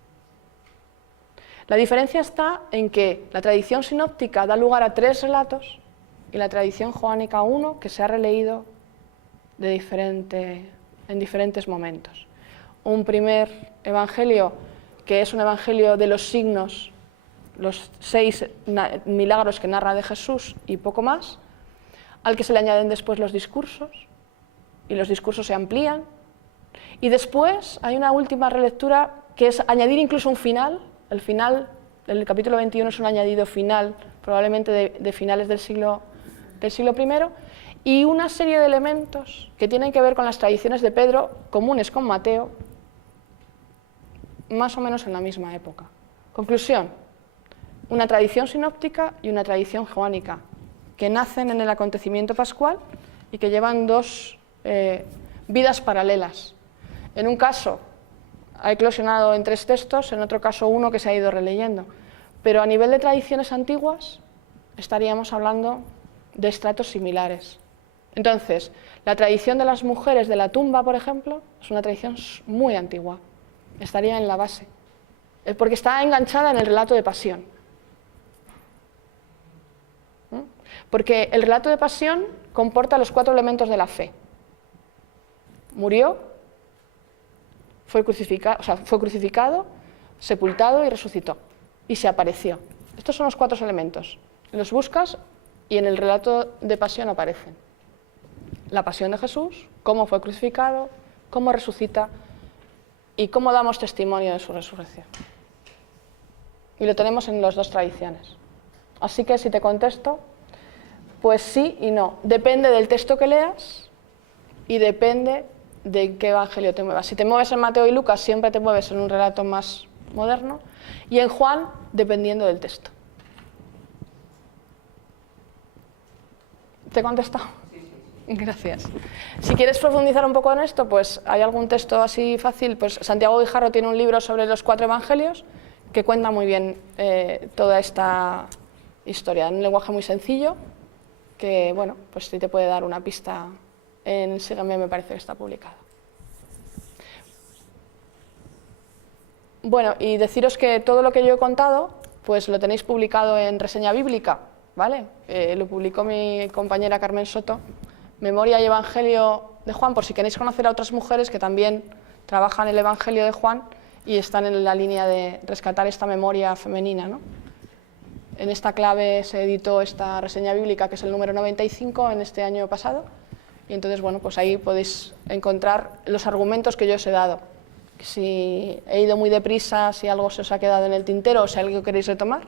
La diferencia está en que la tradición sinóptica da lugar a 3 relatos y la tradición joánica a 1 que se ha releído en diferentes momentos. Un primer evangelio que es un evangelio de los signos, los 6 milagros que narra de Jesús y poco más, al que se le añaden después los discursos, y los discursos se amplían, y después hay una última relectura que es añadir incluso un final. El final del capítulo 21 es un añadido final, probablemente de finales del siglo I, y una serie de elementos que tienen que ver con las tradiciones de Pedro, comunes con Mateo, más o menos en la misma época. Conclusión, una tradición sinóptica y una tradición joánica, que nacen en el acontecimiento pascual y que llevan 2 vidas paralelas. En un caso ha eclosionado en 3 textos, en otro caso 1 que se ha ido releyendo. Pero a nivel de tradiciones antiguas estaríamos hablando de estratos similares. Entonces, la tradición de las mujeres de la tumba, por ejemplo, es una tradición muy antigua. Estaría en la base, porque está enganchada en el relato de pasión. Porque el relato de pasión comporta los 4 elementos de la fe. Murió, fue crucificado, sepultado y resucitó. Y se apareció. Estos son los 4 elementos. Los buscas y en el relato de pasión aparecen. La pasión de Jesús, cómo fue crucificado, cómo resucita y cómo damos testimonio de su resurrección. Y lo tenemos en las 2 tradiciones. Así que si te contesto, pues sí y no. Depende del texto que leas y depende de qué evangelio te muevas. Si te mueves en Mateo y Lucas, siempre te mueves en un relato más moderno, y en Juan, dependiendo del texto. ¿Te he contestado? Gracias. Si quieres profundizar un poco en esto, pues hay algún texto así fácil. Pues Santiago Guijarro tiene un libro sobre los 4 evangelios que cuenta muy bien toda esta historia en un lenguaje muy sencillo, que bueno, pues sí te puede dar una pista. En Sígueme me parece que está publicado. Bueno, y deciros que todo lo que yo he contado, pues lo tenéis publicado en Reseña Bíblica, ¿vale? Lo publicó mi compañera Carmen Soto, Memoria y Evangelio de Juan, por si queréis conocer a otras mujeres que también trabajan el Evangelio de Juan y están en la línea de rescatar esta memoria femenina, ¿no? En esta clave se editó esta reseña bíblica, que es el número 95 en este año pasado, y entonces, bueno, pues ahí podéis encontrar los argumentos que yo os he dado. Si he ido muy deprisa, si algo se os ha quedado en el tintero o si algo queréis retomar,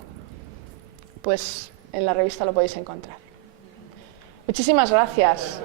pues en la revista lo podéis encontrar. Muchísimas gracias.